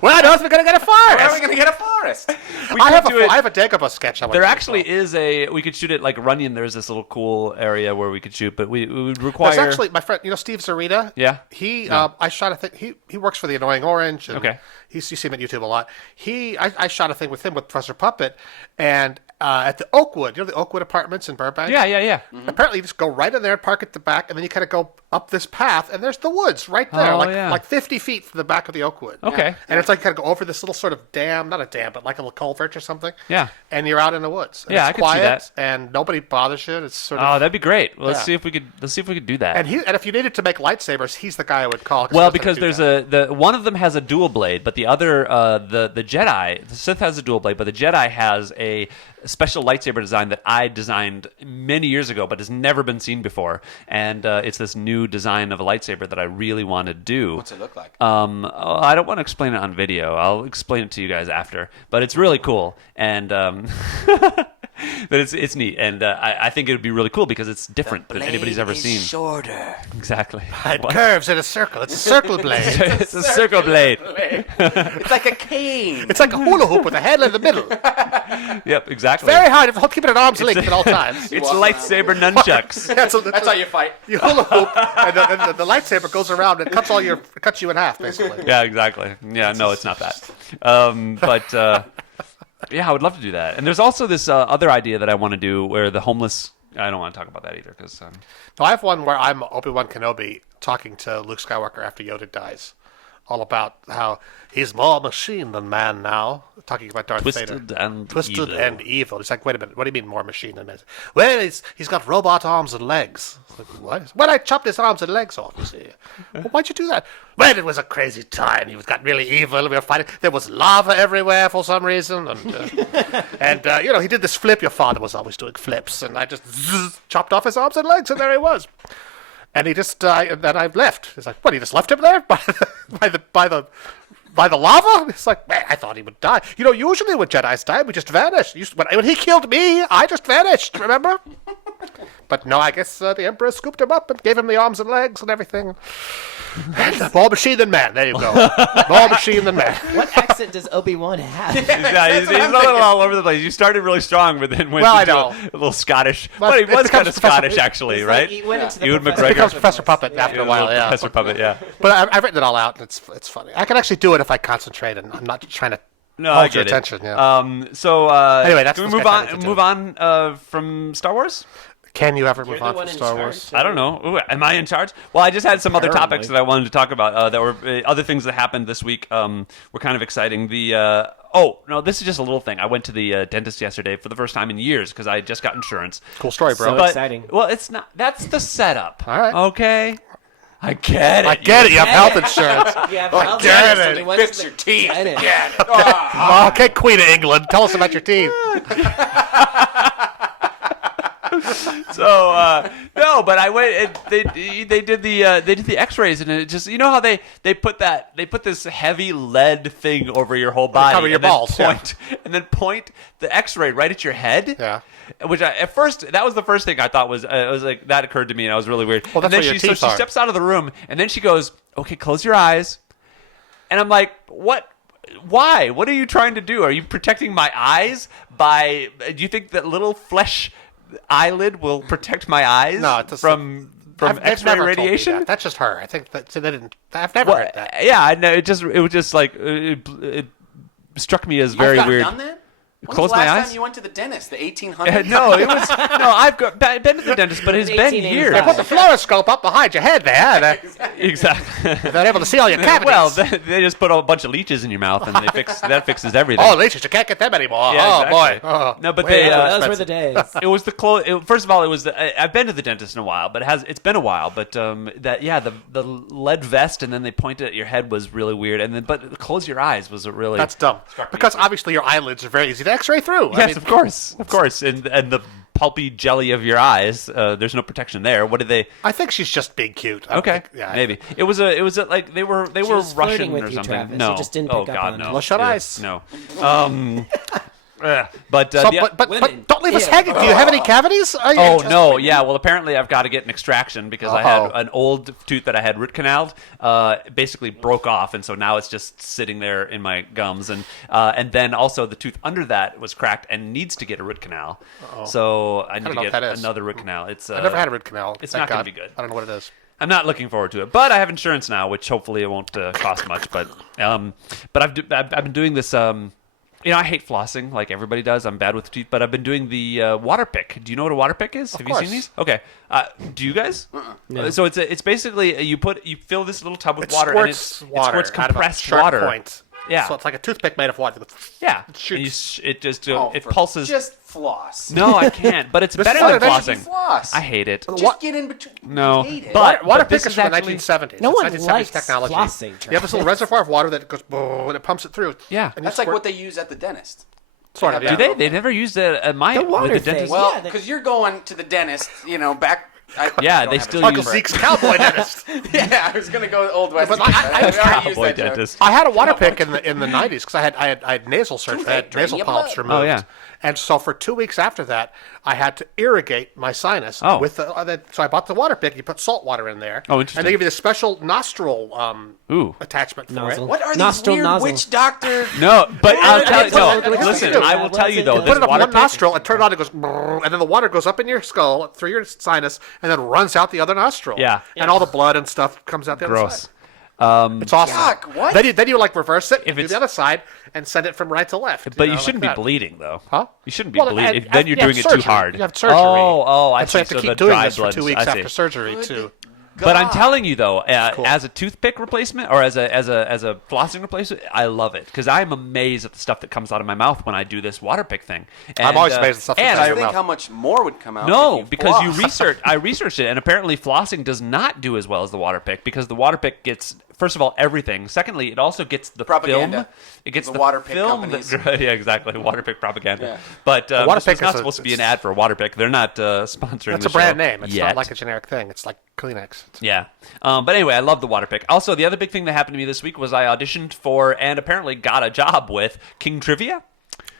I know we're going to get a Where are we forest. going to get a forest? I I have a Dagobah sketch. I want There to do actually as well. is we could shoot it like Runyon. There's this little cool area where we could shoot, but we would require. There's actually my friend, Steve Zarita. Yeah. He, I shot a thing. He works for the Annoying Orange. And Okay. You see him at YouTube a lot. I shot a thing with him with Professor Puppet, and at the Oakwood. You know the Oakwood Apartments in Burbank. Yeah. Apparently, you just go right in there and park at the back, and then you kind of go up this path, and there's the woods right there, Oh, yeah. like 50 feet from the back of the Oakwood. Okay. And it's like you kind of go over this little sort of dam, not a dam, but like a little culvert or something. Yeah. And you're out in the woods. And Yeah, it's I could see quiet, that. and nobody bothers you. It's sort of. Oh, that'd be great. Well, let's Yeah. see if we could do that. And if you needed to make lightsabers, he's the guy I would call. Well, he knows how to because do there's that. the one of them has a dual blade, but the other the Jedi, the Sith has a dual blade, but the Jedi has a special lightsaber design that I designed many years ago, but has never been seen before. And it's this new design of a lightsaber that I really want to do. What's it look like? I don't want to explain it on video. I'll explain it to you guys after. But it's really cool, and but it's neat, and I think it would be really cool because it's different than anybody's ever seen. Shorter. Exactly. It curves in a circle. It's a circle blade. It's a circle blade. It's like a cane. It's like a hula hoop with a handle in the middle. Yep, exactly. Very hard. Keep it at arm's length at all times. It's walk lightsaber nunchucks. That's how you fight. You hula hoop, and the lightsaber goes around and cuts you in half, basically. Yeah, exactly. Yeah, no, it's not that. Yeah, I would love to do that. And there's also this other idea that I want to do where the homeless. I don't want to talk about that either because. No, I have one where I'm Obi-Wan Kenobi talking to Luke Skywalker after Yoda dies. All about how he's more machine than man now. Talking about Darth Twisted Vader. and Twisted evil. and evil. It's like, wait a minute, what do you mean more machine than man? Well, he's got robot arms and legs. It's like, what? Well, I chopped his arms and legs off, you see. Well, why'd you do that? Well, it was a crazy time. He got really evil. We were fighting. There was lava everywhere for some reason. And, he did this flip. Your father was always doing flips. And I just chopped off his arms and legs, and there he was. And he just and then I left. It's like, what? He just left him there by the lava? It's like, man, I thought he would die. Usually when Jedi's die, we just vanish. When he killed me, I just vanished. Remember? But no, I guess the Emperor scooped him up and gave him the arms and legs and everything. And more machine than man. There you go. More machine than man. What accent does Obi-Wan have? Yeah, he's a little all over the place. You started really strong, but then went Well, I into know. a little Scottish. Well, But he it was becomes kind of Professor- Scottish, actually, It's right? like he went into the Ewan Professor McGregor. It becomes Puppet Professor voice. Puppet Yeah. after a while, yeah. Professor Puppet, yeah. But I've written it all out, and it's funny. I can actually do it if I concentrate, and I'm not trying to No, hold I your get it. attention. Yeah. So Anyway, that's can we the move sketch I need to on? do. Move on from Star Wars? Can you ever You're move the on one from in Star charge, Wars? so- I don't know. Ooh, am I in charge? Well, I just had some other Apparently. topics that I wanted to talk about that were other things that happened this week. Were kind of exciting. Oh no, this is just a little thing. I went to the dentist yesterday for the first time in years because I just got insurance. Cool story, bro. So But, exciting. Well, it's not. That's the setup. All right. Okay. I get it. I get it. You have get health it. insurance. You have I health get insurance, it. and you went to Fix the your teeth. dentist. Yeah. Okay, Queen of England, tell us about your teeth. So no, but I went. They did the X-rays, and it just how they put this heavy lead thing over your whole body, cover your and then balls, yeah. and then point the X-ray right at your head. Yeah. Which at first that was the first thing I thought was it was like that occurred to me, and I was really weird. Well, that's and then where your teeth she are. steps out of the room, and then she goes, "Okay, close your eyes," and I'm like, "What? Why? What are you trying to do? Are you protecting my eyes by? Do you think that little flesh eyelid will protect my eyes No, it's from They've X-ray never told me radiation?" that. That's just her. I think that they didn't. I've never Well, heard that. yeah, I know. It was just like it struck me as very You've weird. done that? When's Close the my last eyes? time you went to the dentist? The 1800s? No, it was no. I've been to the dentist, but it's been 1885. years. They put the fluoroscope up behind your head there. Exactly. They're able to see all your cavities. Well, they just put a bunch of leeches in your mouth, and that fixes everything. Oh, leeches, you can't get them anymore. Yeah, oh, exactly. boy. Oh. No, but Way they, more Those were the expensive. days. it was the close. First of all, it was. I've been to the dentist in a while, but it's been a while. But the lead vest, and then they pointed at your head was really weird. And then, but close your eyes was a really. That's dumb. Because obviously your eyelids are very easy to X-ray through. Yes, of course, and the pulpy jelly of your eyes. There's no protection there. What did they? I think she's just being cute. I don't Okay, think- yeah, maybe it was like they were was Russian flirting with or you, something. Travis. No, You just didn't oh pick up God, on no. it. Well, shut Yeah, eyes. No. But So, the- Women. don't leave us Ew. hanging. Do you have any cavities? Oh no! Yeah, well, apparently I've got to get an extraction because I had Uh-oh. an old tooth that I had root canaled, basically broke off, and so now it's just sitting there in my gums, and then also the tooth under that was cracked and needs to get a root canal. So I need don't to know get what that is. another root canal. It's I've never had a root canal. It's thank not going God. to be good. I don't know what it is. I'm not looking forward to it, but I have insurance now, which hopefully it won't cost much. But I've been doing this. I hate flossing like everybody does. I'm bad with teeth, but I've been doing the water pick. Do you know what a water pick is? Have you course. seen these? Okay. Do you guys? So it's basically you fill this little tub with It water squirts and water it squirts out of a compressed sharp water. point. Yeah. So it's like a toothpick made of water. Yeah. It And shoots. it just Oh, it for pulses. Just floss. No, I can't. But it's This better is than better than flossing. floss. I hate it. Just What? get in between. No, I hate it. but Water this pick is is from the actually 1970s. No It's one 1970s likes technology. flossing, You have this little reservoir of water that goes boom, and it pumps it through. Yeah. And you That's like squirt- what they use at the dentist. Sort of. Do Yeah. Do they never used it at my The water with the thing. dentist. Well, Yeah, because you're going to the dentist, back. Yeah, don't they have a still term Uncle use- for it. Zeke's cowboy dentist. Yeah, I was gonna go Old West. But I already used Cowboy that joke. dentist. I had a water pick in the 90s because I had nasal surgery. I had Drain nasal your polyps blood. removed. Oh, yeah. And so for 2 weeks after that, I had to irrigate my sinus Oh. with so I bought the water pick. You put salt water in there. Oh, interesting. And they give you the special nostril Ooh. attachment for Nozzle. it. What are these Nostril weird nozzle. witch doctor? No, but I'll tell you. What No, do you listen, do? I will tell you though. Put This Put it up water one pick, nostril and turn it on. It goes, brrr, and then the water goes up in your skull through your sinus, and then runs out the other nostril. Yeah. And all the blood and stuff comes out the other gross. side. It's awesome. Yuck, what? Then you like reverse it, If do it's- the other side, and send it from right to left. But you like shouldn't be that. bleeding though. Huh? You shouldn't be Well, bleeding. and Then you're you have doing it too surgery. hard. You have surgery. Oh, I And see. so you have to the keep doing dry this for blood. 2 weeks I see. after surgery Good too. But I'm God. telling you though, Cool. as a toothpick replacement or as a flossing replacement, I love it because I'm amazed at the stuff that comes out of my mouth when I do this water pick thing. I'm always amazed at the stuff that and comes out I of your think mouth. how much more would come out. No, if you because you floss. I researched it, and apparently flossing does not do as well as the water pick because the water pick gets first of all everything. Secondly, it also gets the Propaganda. film. It gets The the water pick film. companies. Yeah, exactly. Water pick propaganda. Yeah. But water this pick was not is supposed to be an ad for water pick. They're not sponsoring. That's the a brand show name. It's yet. not like a generic thing. It's like Kleenex. Yeah. But anyway, I love the water pick. Also, the other big thing that happened to me this week was I auditioned for and apparently got a job with King Trivia.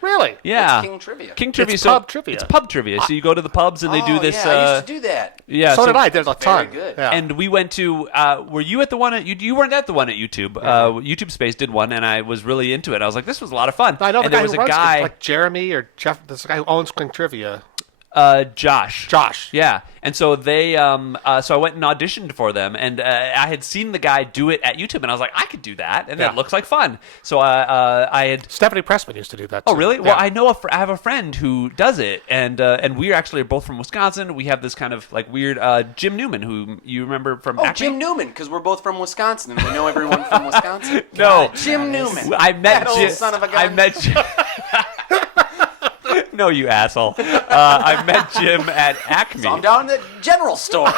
Really? Yeah. What's King Trivia? King Trivia. It's so pub trivia. It's pub trivia. So you go to the pubs and they do Oh, this. Yeah, I used to do that. Yeah. So did I. Did a ton. good. Yeah. And we went to. Were you at the one at you weren't at the one at YouTube? YouTube Space did one, and I was really into it. I was like, this was a lot of fun. I know the and guy there was who a runs guy. like Jeremy or Jeff. This guy who owns King Trivia. Josh. Josh. Yeah. And so they, so I went and auditioned for them, and I had seen the guy do it at YouTube, and I was like, I could do that, and that looks like fun. So I had. Stephanie Pressman used to do that too. Oh, really? Yeah. Well, I know I have a friend who does it, and we actually are both from Wisconsin. We have this kind of like weird Jim Newman, who you remember from. Oh, Acme? Jim Newman, because we're both from Wisconsin, and we know everyone from Wisconsin. No, Jim Newman. I met That old Jim. son of a gun. I met Jim. No, you asshole. I met Jim at Acme. I'm down in the general store.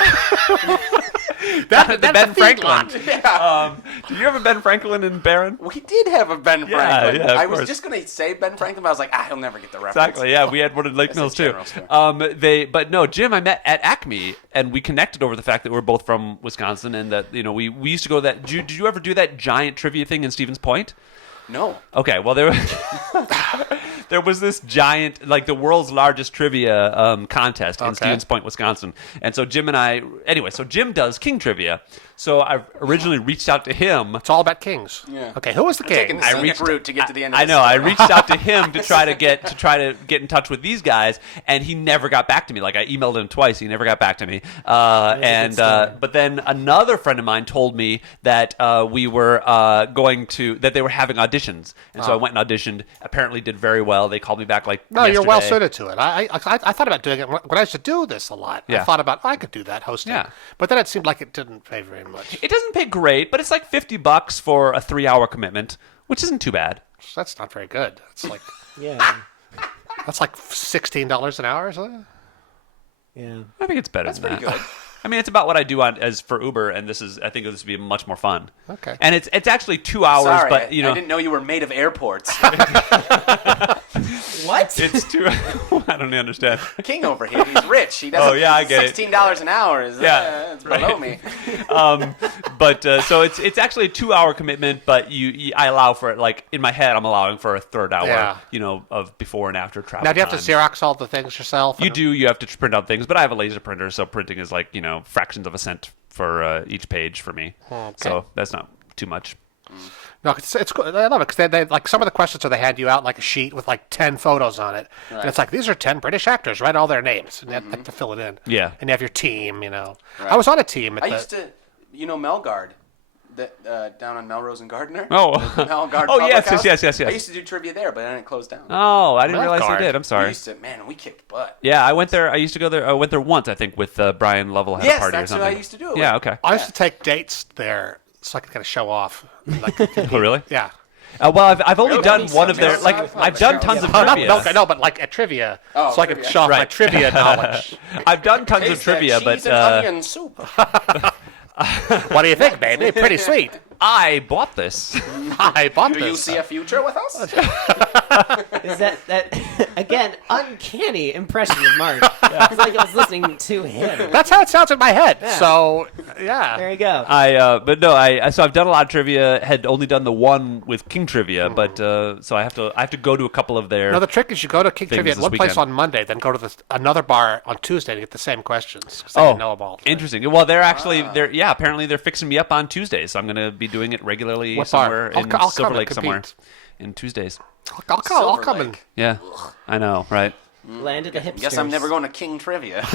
That's the Ben feed Franklin. Yeah. Did you have a Ben Franklin in Barron? We did have a Ben Franklin. yeah, of I was course. just going to say Ben Franklin, but I was like, he'll never get the reference. Exactly. Yeah, we had one in Lake That's a Mills too. general store. But no, Jim, I met at Acme, and we connected over the fact that we're both from Wisconsin, and that we used to go to that. Did you ever do that giant trivia thing in Stevens Point? No. Okay, well there was this giant, like the world's largest trivia contest in Stevens Point, Wisconsin, and so Jim and I. Anyway, so Jim does King trivia. So I originally reached out to him. It's all about kings. Yeah. Okay, who was the king? Taking the scenic route to get to the end of I the know. I story. reached out to him to try to get in touch with these guys, and he never got back to me. Like I emailed him twice, he never got back to me. But then another friend of mine told me that we were that they were having auditions, and so I went and auditioned. Apparently, did very well. They called me back like No, you're yesterday. well suited to it. I thought about doing it when I used to do this a lot. Yeah. I thought about I could do that hosting. Yeah. But then it seemed like it didn't pay very much. It doesn't pay great, but it's like $50 for a 3-hour commitment, which isn't too bad. That's not very good. It's like Yeah. that's like $16 an hour or something. Yeah. I think it's better That's than pretty that. good. I mean, it's about what I do as for Uber, and I think this would be much more fun. Okay. And it's actually 2 hours, Sorry, but I didn't know you were made of airports. What? it's 2. I don't understand. King over here, he's rich. He doesn't. Oh, yeah, I get it. $16 an hour is it's below me. But so it's actually a 2-hour commitment, but I allow for it. Like in my head, I'm allowing for a third hour. Yeah. Of before and after travel. Now, do you have to time. Xerox all the things yourself? You have to print out things, but I have a laser printer, so printing is like fractions of a cent for each page for me. Okay. So that's not too much. No, it's cool. I love it because they like some of the questions, so they hand you out like a sheet with like 10 photos on it, and it's like these are 10 British actors. Write all their names, and you have to fill it in. Yeah. and you have your team. Right. I was on a team. I used to, Melgard, down on Melrose and Gardner. Oh. Melgard. Oh, Public yes, House. yes. I used to do trivia there, but then it closed down. Oh, I didn't realize Melgard. they did. I'm We sorry. used to, we kicked butt. Yeah, I went there. I used to go there. I went there once, I think, with Brian Lovell had a Yes, party or that's what something. I used to do it Yeah, with. okay. I used to take dates there so I could kind of show off. Like, Oh, really? yeah. Well, I've only Really? done one of their Yes. like I've done tons of Oh, trivia. no, but like at trivia, Oh, so I could trivia. show off my Right. trivia knowledge. I've done tons of Taste that trivia, cheese but and onion soup. What do you think, baby? Pretty sweet. I bought this. I bought Do this. you see a future with us? Is that again uncanny impression of Mark? It's like I was listening to him. That's how it sounds in my head. Yeah. So, yeah. There you go. So I've done a lot of trivia. Had only done the one with King Trivia, but so I have to go to a couple of their. No, the trick is you go to King Things Trivia at this one place weekend. on Monday, then go to another bar on Tuesday to get the same questions. 'cause they know them all. Interesting. Well, they're actually apparently they're fixing me up on Tuesdays, so I'm going to be doing it regularly What bar? somewhere I'll in come Silver and Lake somewhere compete. in Tuesdays. I'll Silver come Lake. and. Yeah, I know, right? Landed the hipsters. Guess I'm never going to King Trivia.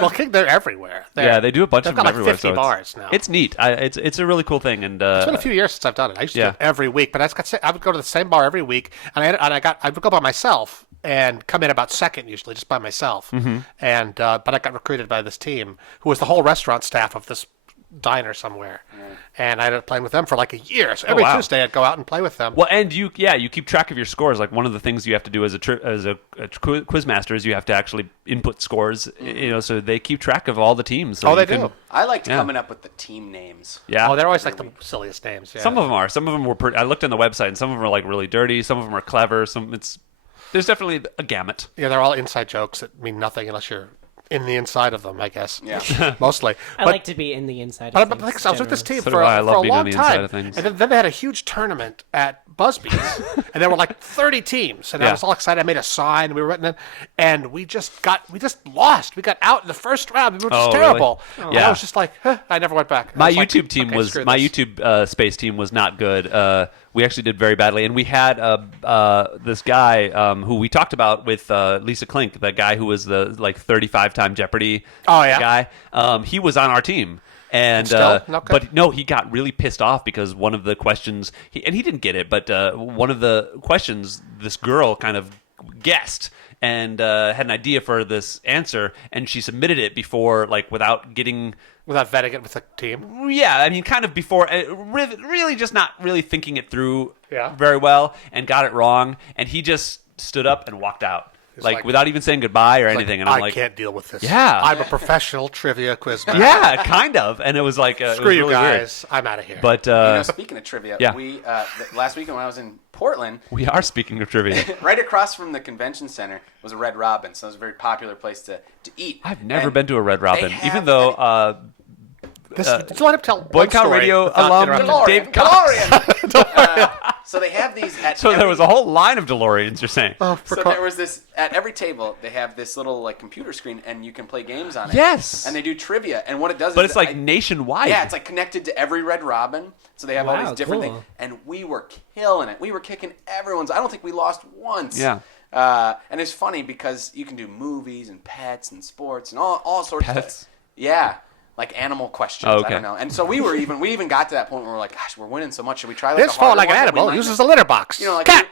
Well, King, they're everywhere. Yeah, they do a bunch they've of got them like everywhere. 50 so bars now. It's neat. It's a really cool thing, and It's been a few years since I've done it. I used to do it every week, but I would go to the same bar every week, and I would go by myself and come in about second usually, just by myself. Mm-hmm. And but I got recruited by this team who was the whole restaurant staff of this diner somewhere, and I ended up playing with them for like a year. So every wow. Tuesday I'd go out and play with them. Well, and you keep track of your scores. Like one of the things you have to do as a quiz master is you have to actually input scores. So they keep track of all the teams. So Oh, you they can- do. I liked Yeah. coming up with the team names. Yeah. Oh, they're always like the silliest names. Yeah. Some of them are. Some of them were pretty. I looked on the website, and some of them are like really dirty. Some of them are clever. There's definitely a gamut. Yeah, they're all inside jokes that mean nothing unless you're in the inside of them, I guess. Yeah. Mostly. I But- like to be in the inside. But of I things, think I was with this team So for do I. I a love being on long the inside time, of things. and then they had a huge tournament at Busby's, and there were like 30 teams, and I Yeah. was all excited. I made a sign, we were written in, and we just lost. We got out in the first round. We were just Oh, really? terrible. And Yeah. I was just like, I never went back. I My was like, YouTube team okay, was screw my this. YouTube space team was not good. we actually did very badly. And we had this guy who we talked about with Lisa Klink, the guy who was the 35-time Jeopardy guy. He was on our team. And but no, he got really pissed off because one of the questions he didn't get it, but one of the questions this girl kind of guessed and had an idea for this answer, and she submitted it before, without vetting it with the team. Yeah, I mean, kind of before, really just not really thinking it through very well, and got it wrong, and he just stood up and walked out. Without even saying goodbye or anything. And I'm I can't deal with this. Yeah. I'm a professional trivia quiz master. Yeah, kind of. And it was like, screw it was really you guys. weird. I'm out of here. But speaking of trivia, yeah. we last weekend when I was in Portland, we are speaking of trivia. right across from the convention center was a Red Robin, so it was a very popular place to eat. I've never been to a Red Robin, even though just let him tell Boycott Radio alum Dave Cox. So they have these at So there was a whole line of DeLoreans, you're saying? Oh, So there was this, at every table, they have this little computer screen, and you can play games on it. Yes. And they do trivia, and what it does is... But it's nationwide. Yeah, it's connected to every Red Robin, so they have all these different cool. things. And we were killing it. We were kicking everyone's... I don't think we lost once. Yeah. And it's funny because you can do movies and pets and sports and all sorts of Pets? stuff. Yeah. Like animal questions. Oh, okay. I don't know. And so we even got to that point where we're like, gosh, we're winning so much. Should we try This a fall harder like an one that we animal might uses not- a litter box. You know, like Cat.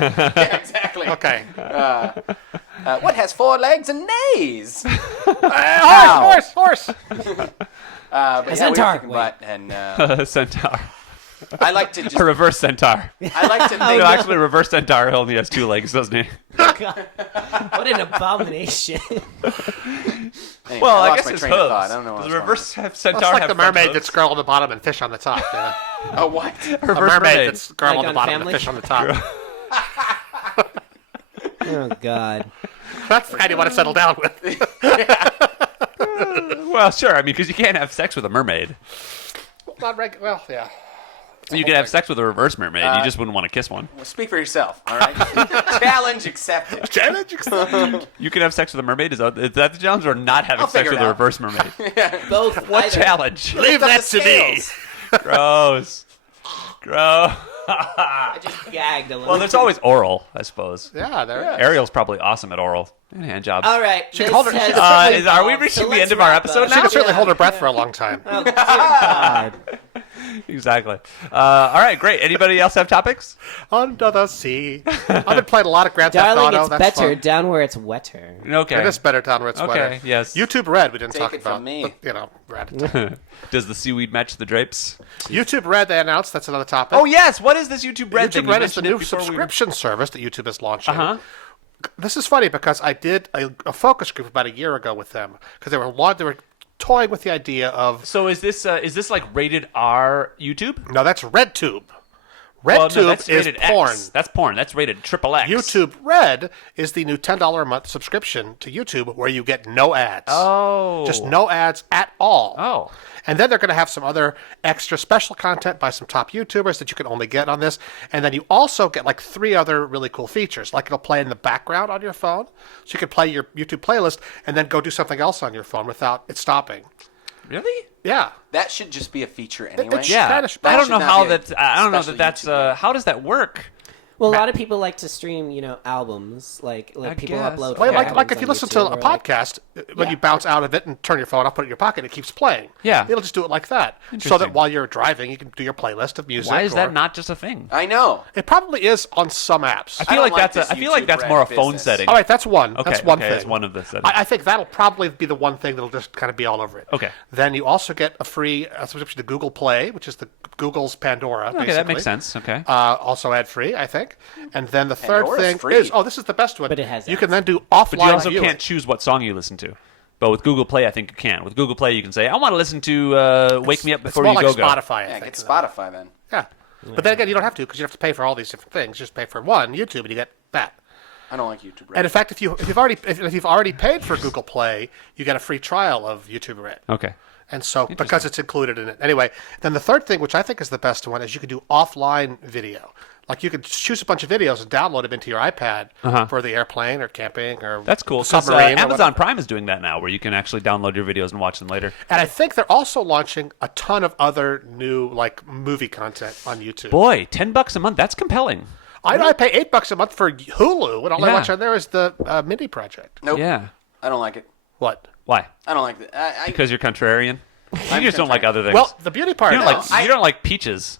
Yeah, exactly. Okay. What has 4 legs and nays? Horse. But yeah, we were centaur. kicking butt, and Centaur. I like to just. A reverse centaur. I like to think. No, actually, a reverse centaur only has 2 legs, doesn't he? God. What an abomination. Anyway, Well, I lost guess my his train of hooves. thought. I don't know. Does What a I was reverse It's centaur like have the front mermaid hooves? that's girl on the bottom and fish on the top. You know? going. Oh, what? A Reverse mermaid that's girl Like on the on bottom Family? and fish on the top. Oh, God. That's the kind you want to settle down with. Well, sure. I mean, because you can't have sex with a mermaid. Well, yeah. You can have sex with a reverse mermaid. You just wouldn't want to kiss one. Well, speak for yourself. All right. Challenge accepted. Challenge accepted. You can have sex with a mermaid? Is that the challenge, or not having I'll sex figure with it a out. reverse mermaid? Both. What either. challenge? Leave Lift up that the to me. scales. Gross. Gross. I just gagged a little. Well, there's always oral, I suppose. Yeah, there. Ariel's probably awesome at oral and hand jobs. All right. She this can hold her- has she can certainly are we evolved. reaching So the let's end of our wrap episode up. now? She can certainly Yeah. hold her breath for a long time. Oh, dear God. Exactly. All right, great. Anybody else have topics? Under the sea. I've been playing a lot of Grand Theft Darling, Auto. it's That's better fun. down where it's wetter. Okay. It is better down where it's wetter. Okay, yes. YouTube Red we didn't Take talk it about. from me. But, you know, Red. Does the seaweed match the drapes? YouTube Red they announced. That's another topic. Oh, yes. What is this YouTube Red thing? YouTube You Red is the mentioned it new before we were- subscription service that YouTube is launching. Uh-huh. This is funny because I did a focus group about a year ago with them because they were toying with the idea of So is this like rated R YouTube? no, that's RedTube. Well, RedTube no, that's is rated porn. X. That's porn. That's rated XXX. YouTube Red is the new $10 a month subscription to YouTube where you get no ads. Oh. Just no ads at all. Oh. And then they're going to have some other extra special content by some top YouTubers that you can only get on this. And then you also get like 3 other really cool features. Like it'll play in the background on your phone. So you can play your YouTube playlist and then go do something else on your phone without it stopping. Really? Yeah. That should just be a feature anyway. It Yeah. Kinda I don't know should how not be a that. I don't know special that that's. YouTube. How does that work? Well, a lot of people like to stream, albums. Like I people guess. upload. Well, Okay. like if you listen to a podcast, when you bounce out of it and turn your phone off, put it in your pocket, it keeps playing. Yeah. It'll just do it like that. So Interesting. that while you're driving, you can do your playlist of music. Why is or- that not just a thing? I know. It probably is on some apps. I feel don't like like that's. this I feel like YouTube that's Red more a phone business. setting. All right, that's one. Okay. That's one okay, thing. That's one of the settings. I think that'll probably be the one thing that'll just kind of be all over it. Okay. Then you also get a free subscription to Google Play, which is the Google's Pandora. Okay, basically. that makes sense. Okay. Also ad free, I think. And then the third Pandora's thing free. is this is the best one. But it has you ads. can then do offline But you also viewing. can't choose what song you listen to. But with Google Play, I think you can. With Google Play, you can say, "I want to listen to Wake Me Up It's Before more You like Go Go." Spotify. I Yeah, think. get Spotify then. Yeah. But then again, you don't have to because you have to pay for all these different things. You just pay for one YouTube and you get that. I don't like YouTube Red. And in fact, if you've already paid for Google Play, you get a free trial of YouTube Red. Okay. And so, because it's included in it. Anyway, then the third thing, which I think is the best one, is you can do offline video. Like you could choose a bunch of videos and download them into your iPad for the airplane or camping or That's cool. 'Cause, submarine. or Amazon whatever. Prime is doing that now, where you can actually download your videos and watch them later. And I think they're also launching a ton of other new like movie content on YouTube. Boy, $10 a month. That's compelling. I pay $8 a month for Hulu, and all I Yeah. watch on there is the Mindy Project. Nope. Yeah. I don't like it. What? Why? I don't like that. Because you're contrarian. You I'm just don't like contrarian. other things. Well, the beauty part you of don't this, like you don't like peaches.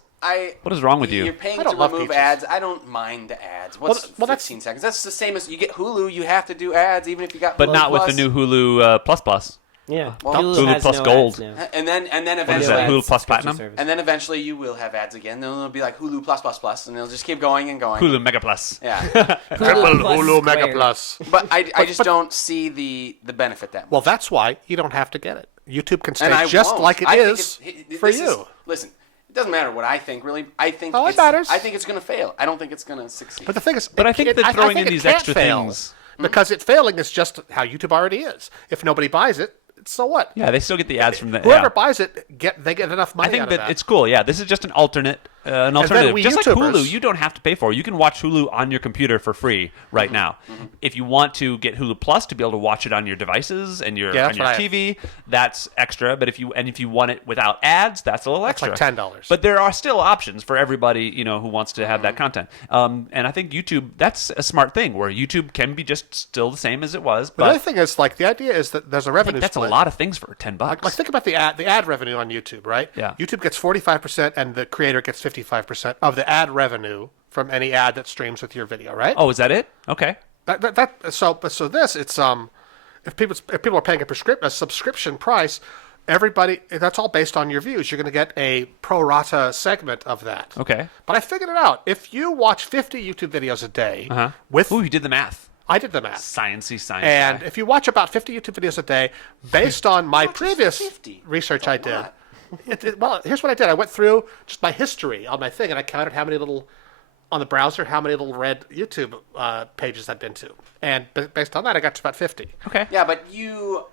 What is wrong with you? You're paying I to don't love remove peaches. ads. I don't mind the ads. What's well, that's- 15 seconds? That's the same as you get Hulu. You have to do ads even if you got. But Hulu not with Plus. the new Hulu Plus Plus. Yeah. Well, Hulu has Plus no Gold. ads now. And then What is eventually, that? Hulu Plus Subscription Platinum? service. and then eventually you will have ads again. Then it'll be like Hulu Plus Plus Plus, and they'll just keep going and going. Hulu Mega Plus. Yeah. Hulu Plus Hulu Mega squared. Plus. But I just don't see the benefit that much. Well, that's why you don't have to get it. YouTube can stay And I just won't. like it I think is it's- for this you. Listen, it doesn't matter what I think, really. I think Oh, it matters. I think it's going to fail. I don't think it's going to succeed. But the thing is, But I think that throwing in it these can't extra fail, things- because it failing is just how YouTube already is. If nobody buys it, so what? Yeah, they still get the ads from the. Whoever yeah. buys it, they get enough money. I think out of that that it's cool. Yeah, this is just an alternative. we Just like YouTubers- Hulu, you don't have to pay for it. You can watch Hulu on your computer for free right now. If you want to get Hulu Plus to be able to watch it on your devices and your Yeah, on that's your what I have. TV, that's extra. But if you want it without ads, that's a little That's extra. like $10. But there are still options for everybody, who wants to have that content. And I think YouTube, that's a smart thing where YouTube can be just still the same as it was. But the other But thing is, like, the idea is that there's a I revenue think that's split. a lot of things for $10. Like think about the ad revenue on YouTube, right? Yeah. YouTube gets 45% and the creator gets 55% of the ad revenue from any ad that streams with your video, right? Oh, is that it? Okay. So this it's if people are paying a subscription price, everybody that's all based on your views. You're going to get a pro rata segment of that. Okay. But I figured it out. If you watch 50 YouTube videos a day with Ooh, you did the math. I did the math. Sciencey science. And guy. if you watch about 50 YouTube videos a day, based on my Not just previous 50. research I did, lot. well, here's what I did. I went through just my history on my thing, and I counted how many little, on the browser, how many little red YouTube pages I'd been to. And based on that, I got to about 50. Okay. Yeah, but you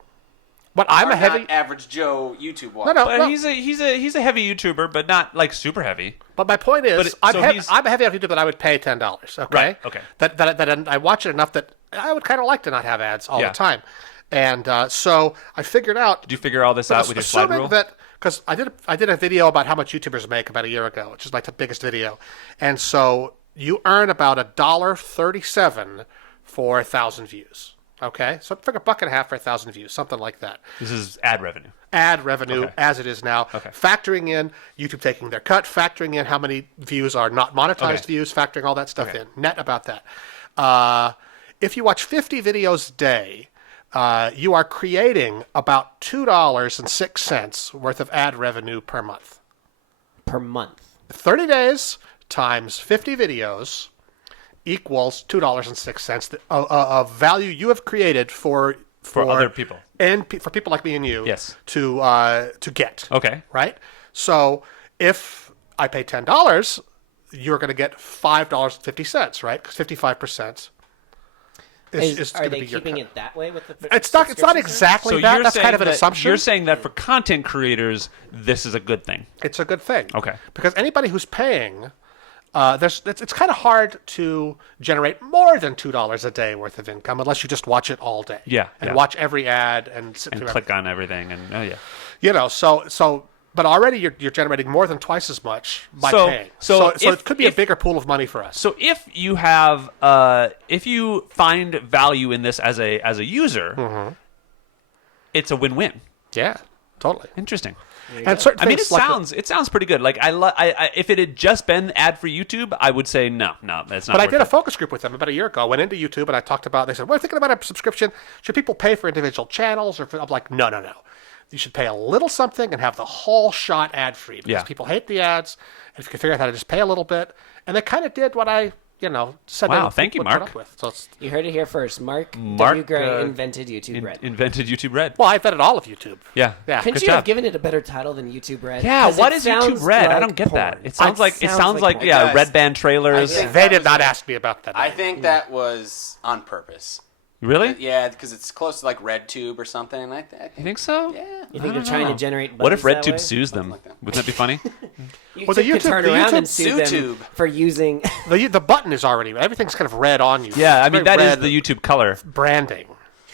But I'm are a heavy... not average Joe YouTube watcher. No, But well, he's a heavy YouTuber, but not like super heavy. But my point is, But he's- I'm a heavy on YouTube that I would pay $10. Okay. Right, okay. That I watch it enough that I would kind of like to not have ads all Yeah. the time, and so I figured out. Did you figure all this out with your slide assuming rule? that because I did a video about how much YouTubers make about a year ago, which is my biggest video, and so you earn about $1.37 for 1,000 views. Okay, so figure $1.50 for 1,000 views, something like that. This is ad revenue. Ad revenue Okay. as it is now, Okay. factoring in YouTube taking their cut, factoring in how many views are not monetized Okay. views, factoring all that stuff Okay. in. Net about that. If you watch 50 videos a day, you are creating about $2.06 worth of ad revenue per month. Per month. 30 days times 50 videos equals $2.06 of value you have created for other people. and for people like me and you. Yes. To get. Okay. Right. So if I pay $10, you're going to get $5.50, right? Because 55% is Are going to they be your keeping cut. it that way with the? It's not subscription service? exactly So that. you're That's saying kind of an that- assumption. You're saying that for content creators, this is a good thing. It's a good thing. Okay. Because anybody who's paying, it's kind of hard to generate more than $2 a day worth of income unless you just watch it all day. Yeah, And yeah. watch every ad and sit And through click on everything, and oh yeah. You know, so but already you're generating more than twice as much by So- paying. so So if- it could be a if- bigger pool of money for us. So if you have, if you find value in this as a user, Mm-hmm. it's a win-win. Yeah, totally. Interesting. And certain I mean, things it sounds pretty good. Like I if it had just been ad-free YouTube, I would say no, that's not. But I worth did a it. focus group with them about a year ago. I went into YouTube and I talked about. They said, "We're thinking about a subscription. Should people pay for individual channels?" Or I'm like, "No. You should pay a little something and have the whole shot ad free because Yeah. people hate the ads. And if you can figure out how to just pay a little bit, and they kind of did what I said. Wow, they would- thank you, would put Mark. up with. So it's, You heard it here first. Mark Mark, Gray invented YouTube Red. Invented YouTube Red. well, I vetted all of YouTube. Yeah. Yeah. Couldn't Good you job. have given it a better title than YouTube Red? Yeah, 'Cause what it is YouTube sounds Red? I like don't get that. porn. It sounds like porn. yeah, Guys, red band trailers. I think- They That did was not a- ask me about that. I think that was on purpose. Really? Yeah, because it's close to like RedTube or something. I You think think so? yeah. You think they're trying to generate What if buzz that way? RedTube sues them? like that. Wouldn't that be funny? Well, the YouTube could YouTube- turn the around YouTube and sue them Zootube. for using The button is already everything's kind of red on you. Yeah, I It's mean very that is red the YouTube color. branding.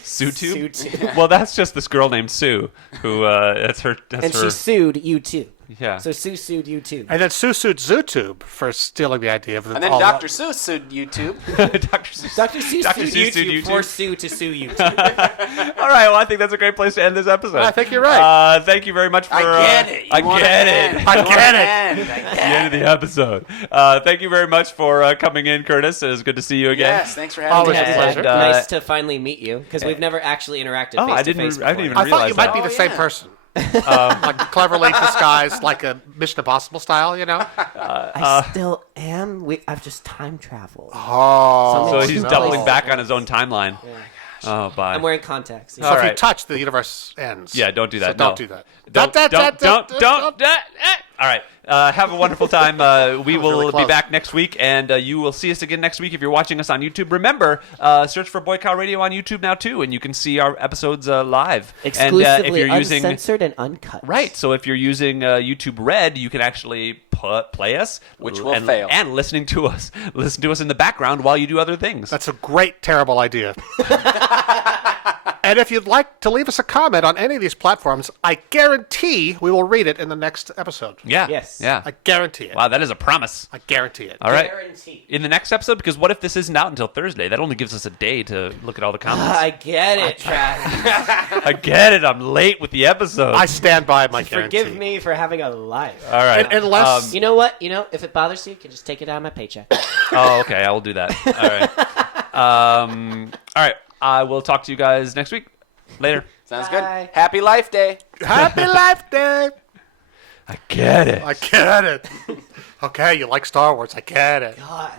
SueTube? Zootube. Well, that's just this girl named Sue who that's her. That's And her. she sued YouTube. Yeah. So Sue sued YouTube. And then Sue sued ZooTube for stealing the idea of the. And then all Dr. Seuss sued YouTube. Dr. Seuss. Dr. Seuss Dr. sued Seuss sued YouTube YouTube. for Sue to sue YouTube. All right, well, I think that's a great place to end this episode. I think you're right. Thank you very much for. I get it. I You want get an it. end. I You want get an it. end. I The get end of it. the episode. Thank you very much for coming in, Curtis. It was good to see you again. Yes, thanks for having Always me. a pleasure. And, Nice to finally meet you because we've never actually interacted Oh, I face to didn't- face I didn't before. even I thought you realize might be that. the Oh, same yeah. person. Like cleverly disguised, like a Mission Impossible style, you know? I still am. I've just time traveled. Oh, So Some he's no. doubling back on his own timeline. Oh, bye. I'm wearing contacts. So All if you right. touch, the universe ends. Yeah, don't do that. So don't No. do that. Don't. All right. Have a wonderful time. We will really be close. back next week, and you will see us again next week if you're watching us on YouTube. Remember, search for Boycott Radio on YouTube now, too, and you can see our episodes live. Exclusively and, if you're using, uncensored and uncut. right, so if you're using YouTube Red, you can actually play us. Which will and, fail. And listen to us in the background while you do other things. That's a great, terrible idea. And if you'd like to leave us a comment on any of these platforms, I guarantee we will read it in the next episode. Yeah. Yes. Yeah. I guarantee it. Wow, that is a promise. I guarantee it. All right. Guaranteed. In the next episode, because what if this isn't out until Thursday? That only gives us a day to look at all the comments. I get it, Travis. I get it. I'm late with the episode. I stand by my guarantee. Forgive me for having a life. all right. Unless You know what? If it bothers you can just take it out of my paycheck. Oh, okay. I will do that. All right. All right. I will talk to you guys next week. Later. Sounds Bye. good. Happy Life Day. Happy Life Day. I get it. I get it. Okay, you like Star Wars. I get it. God.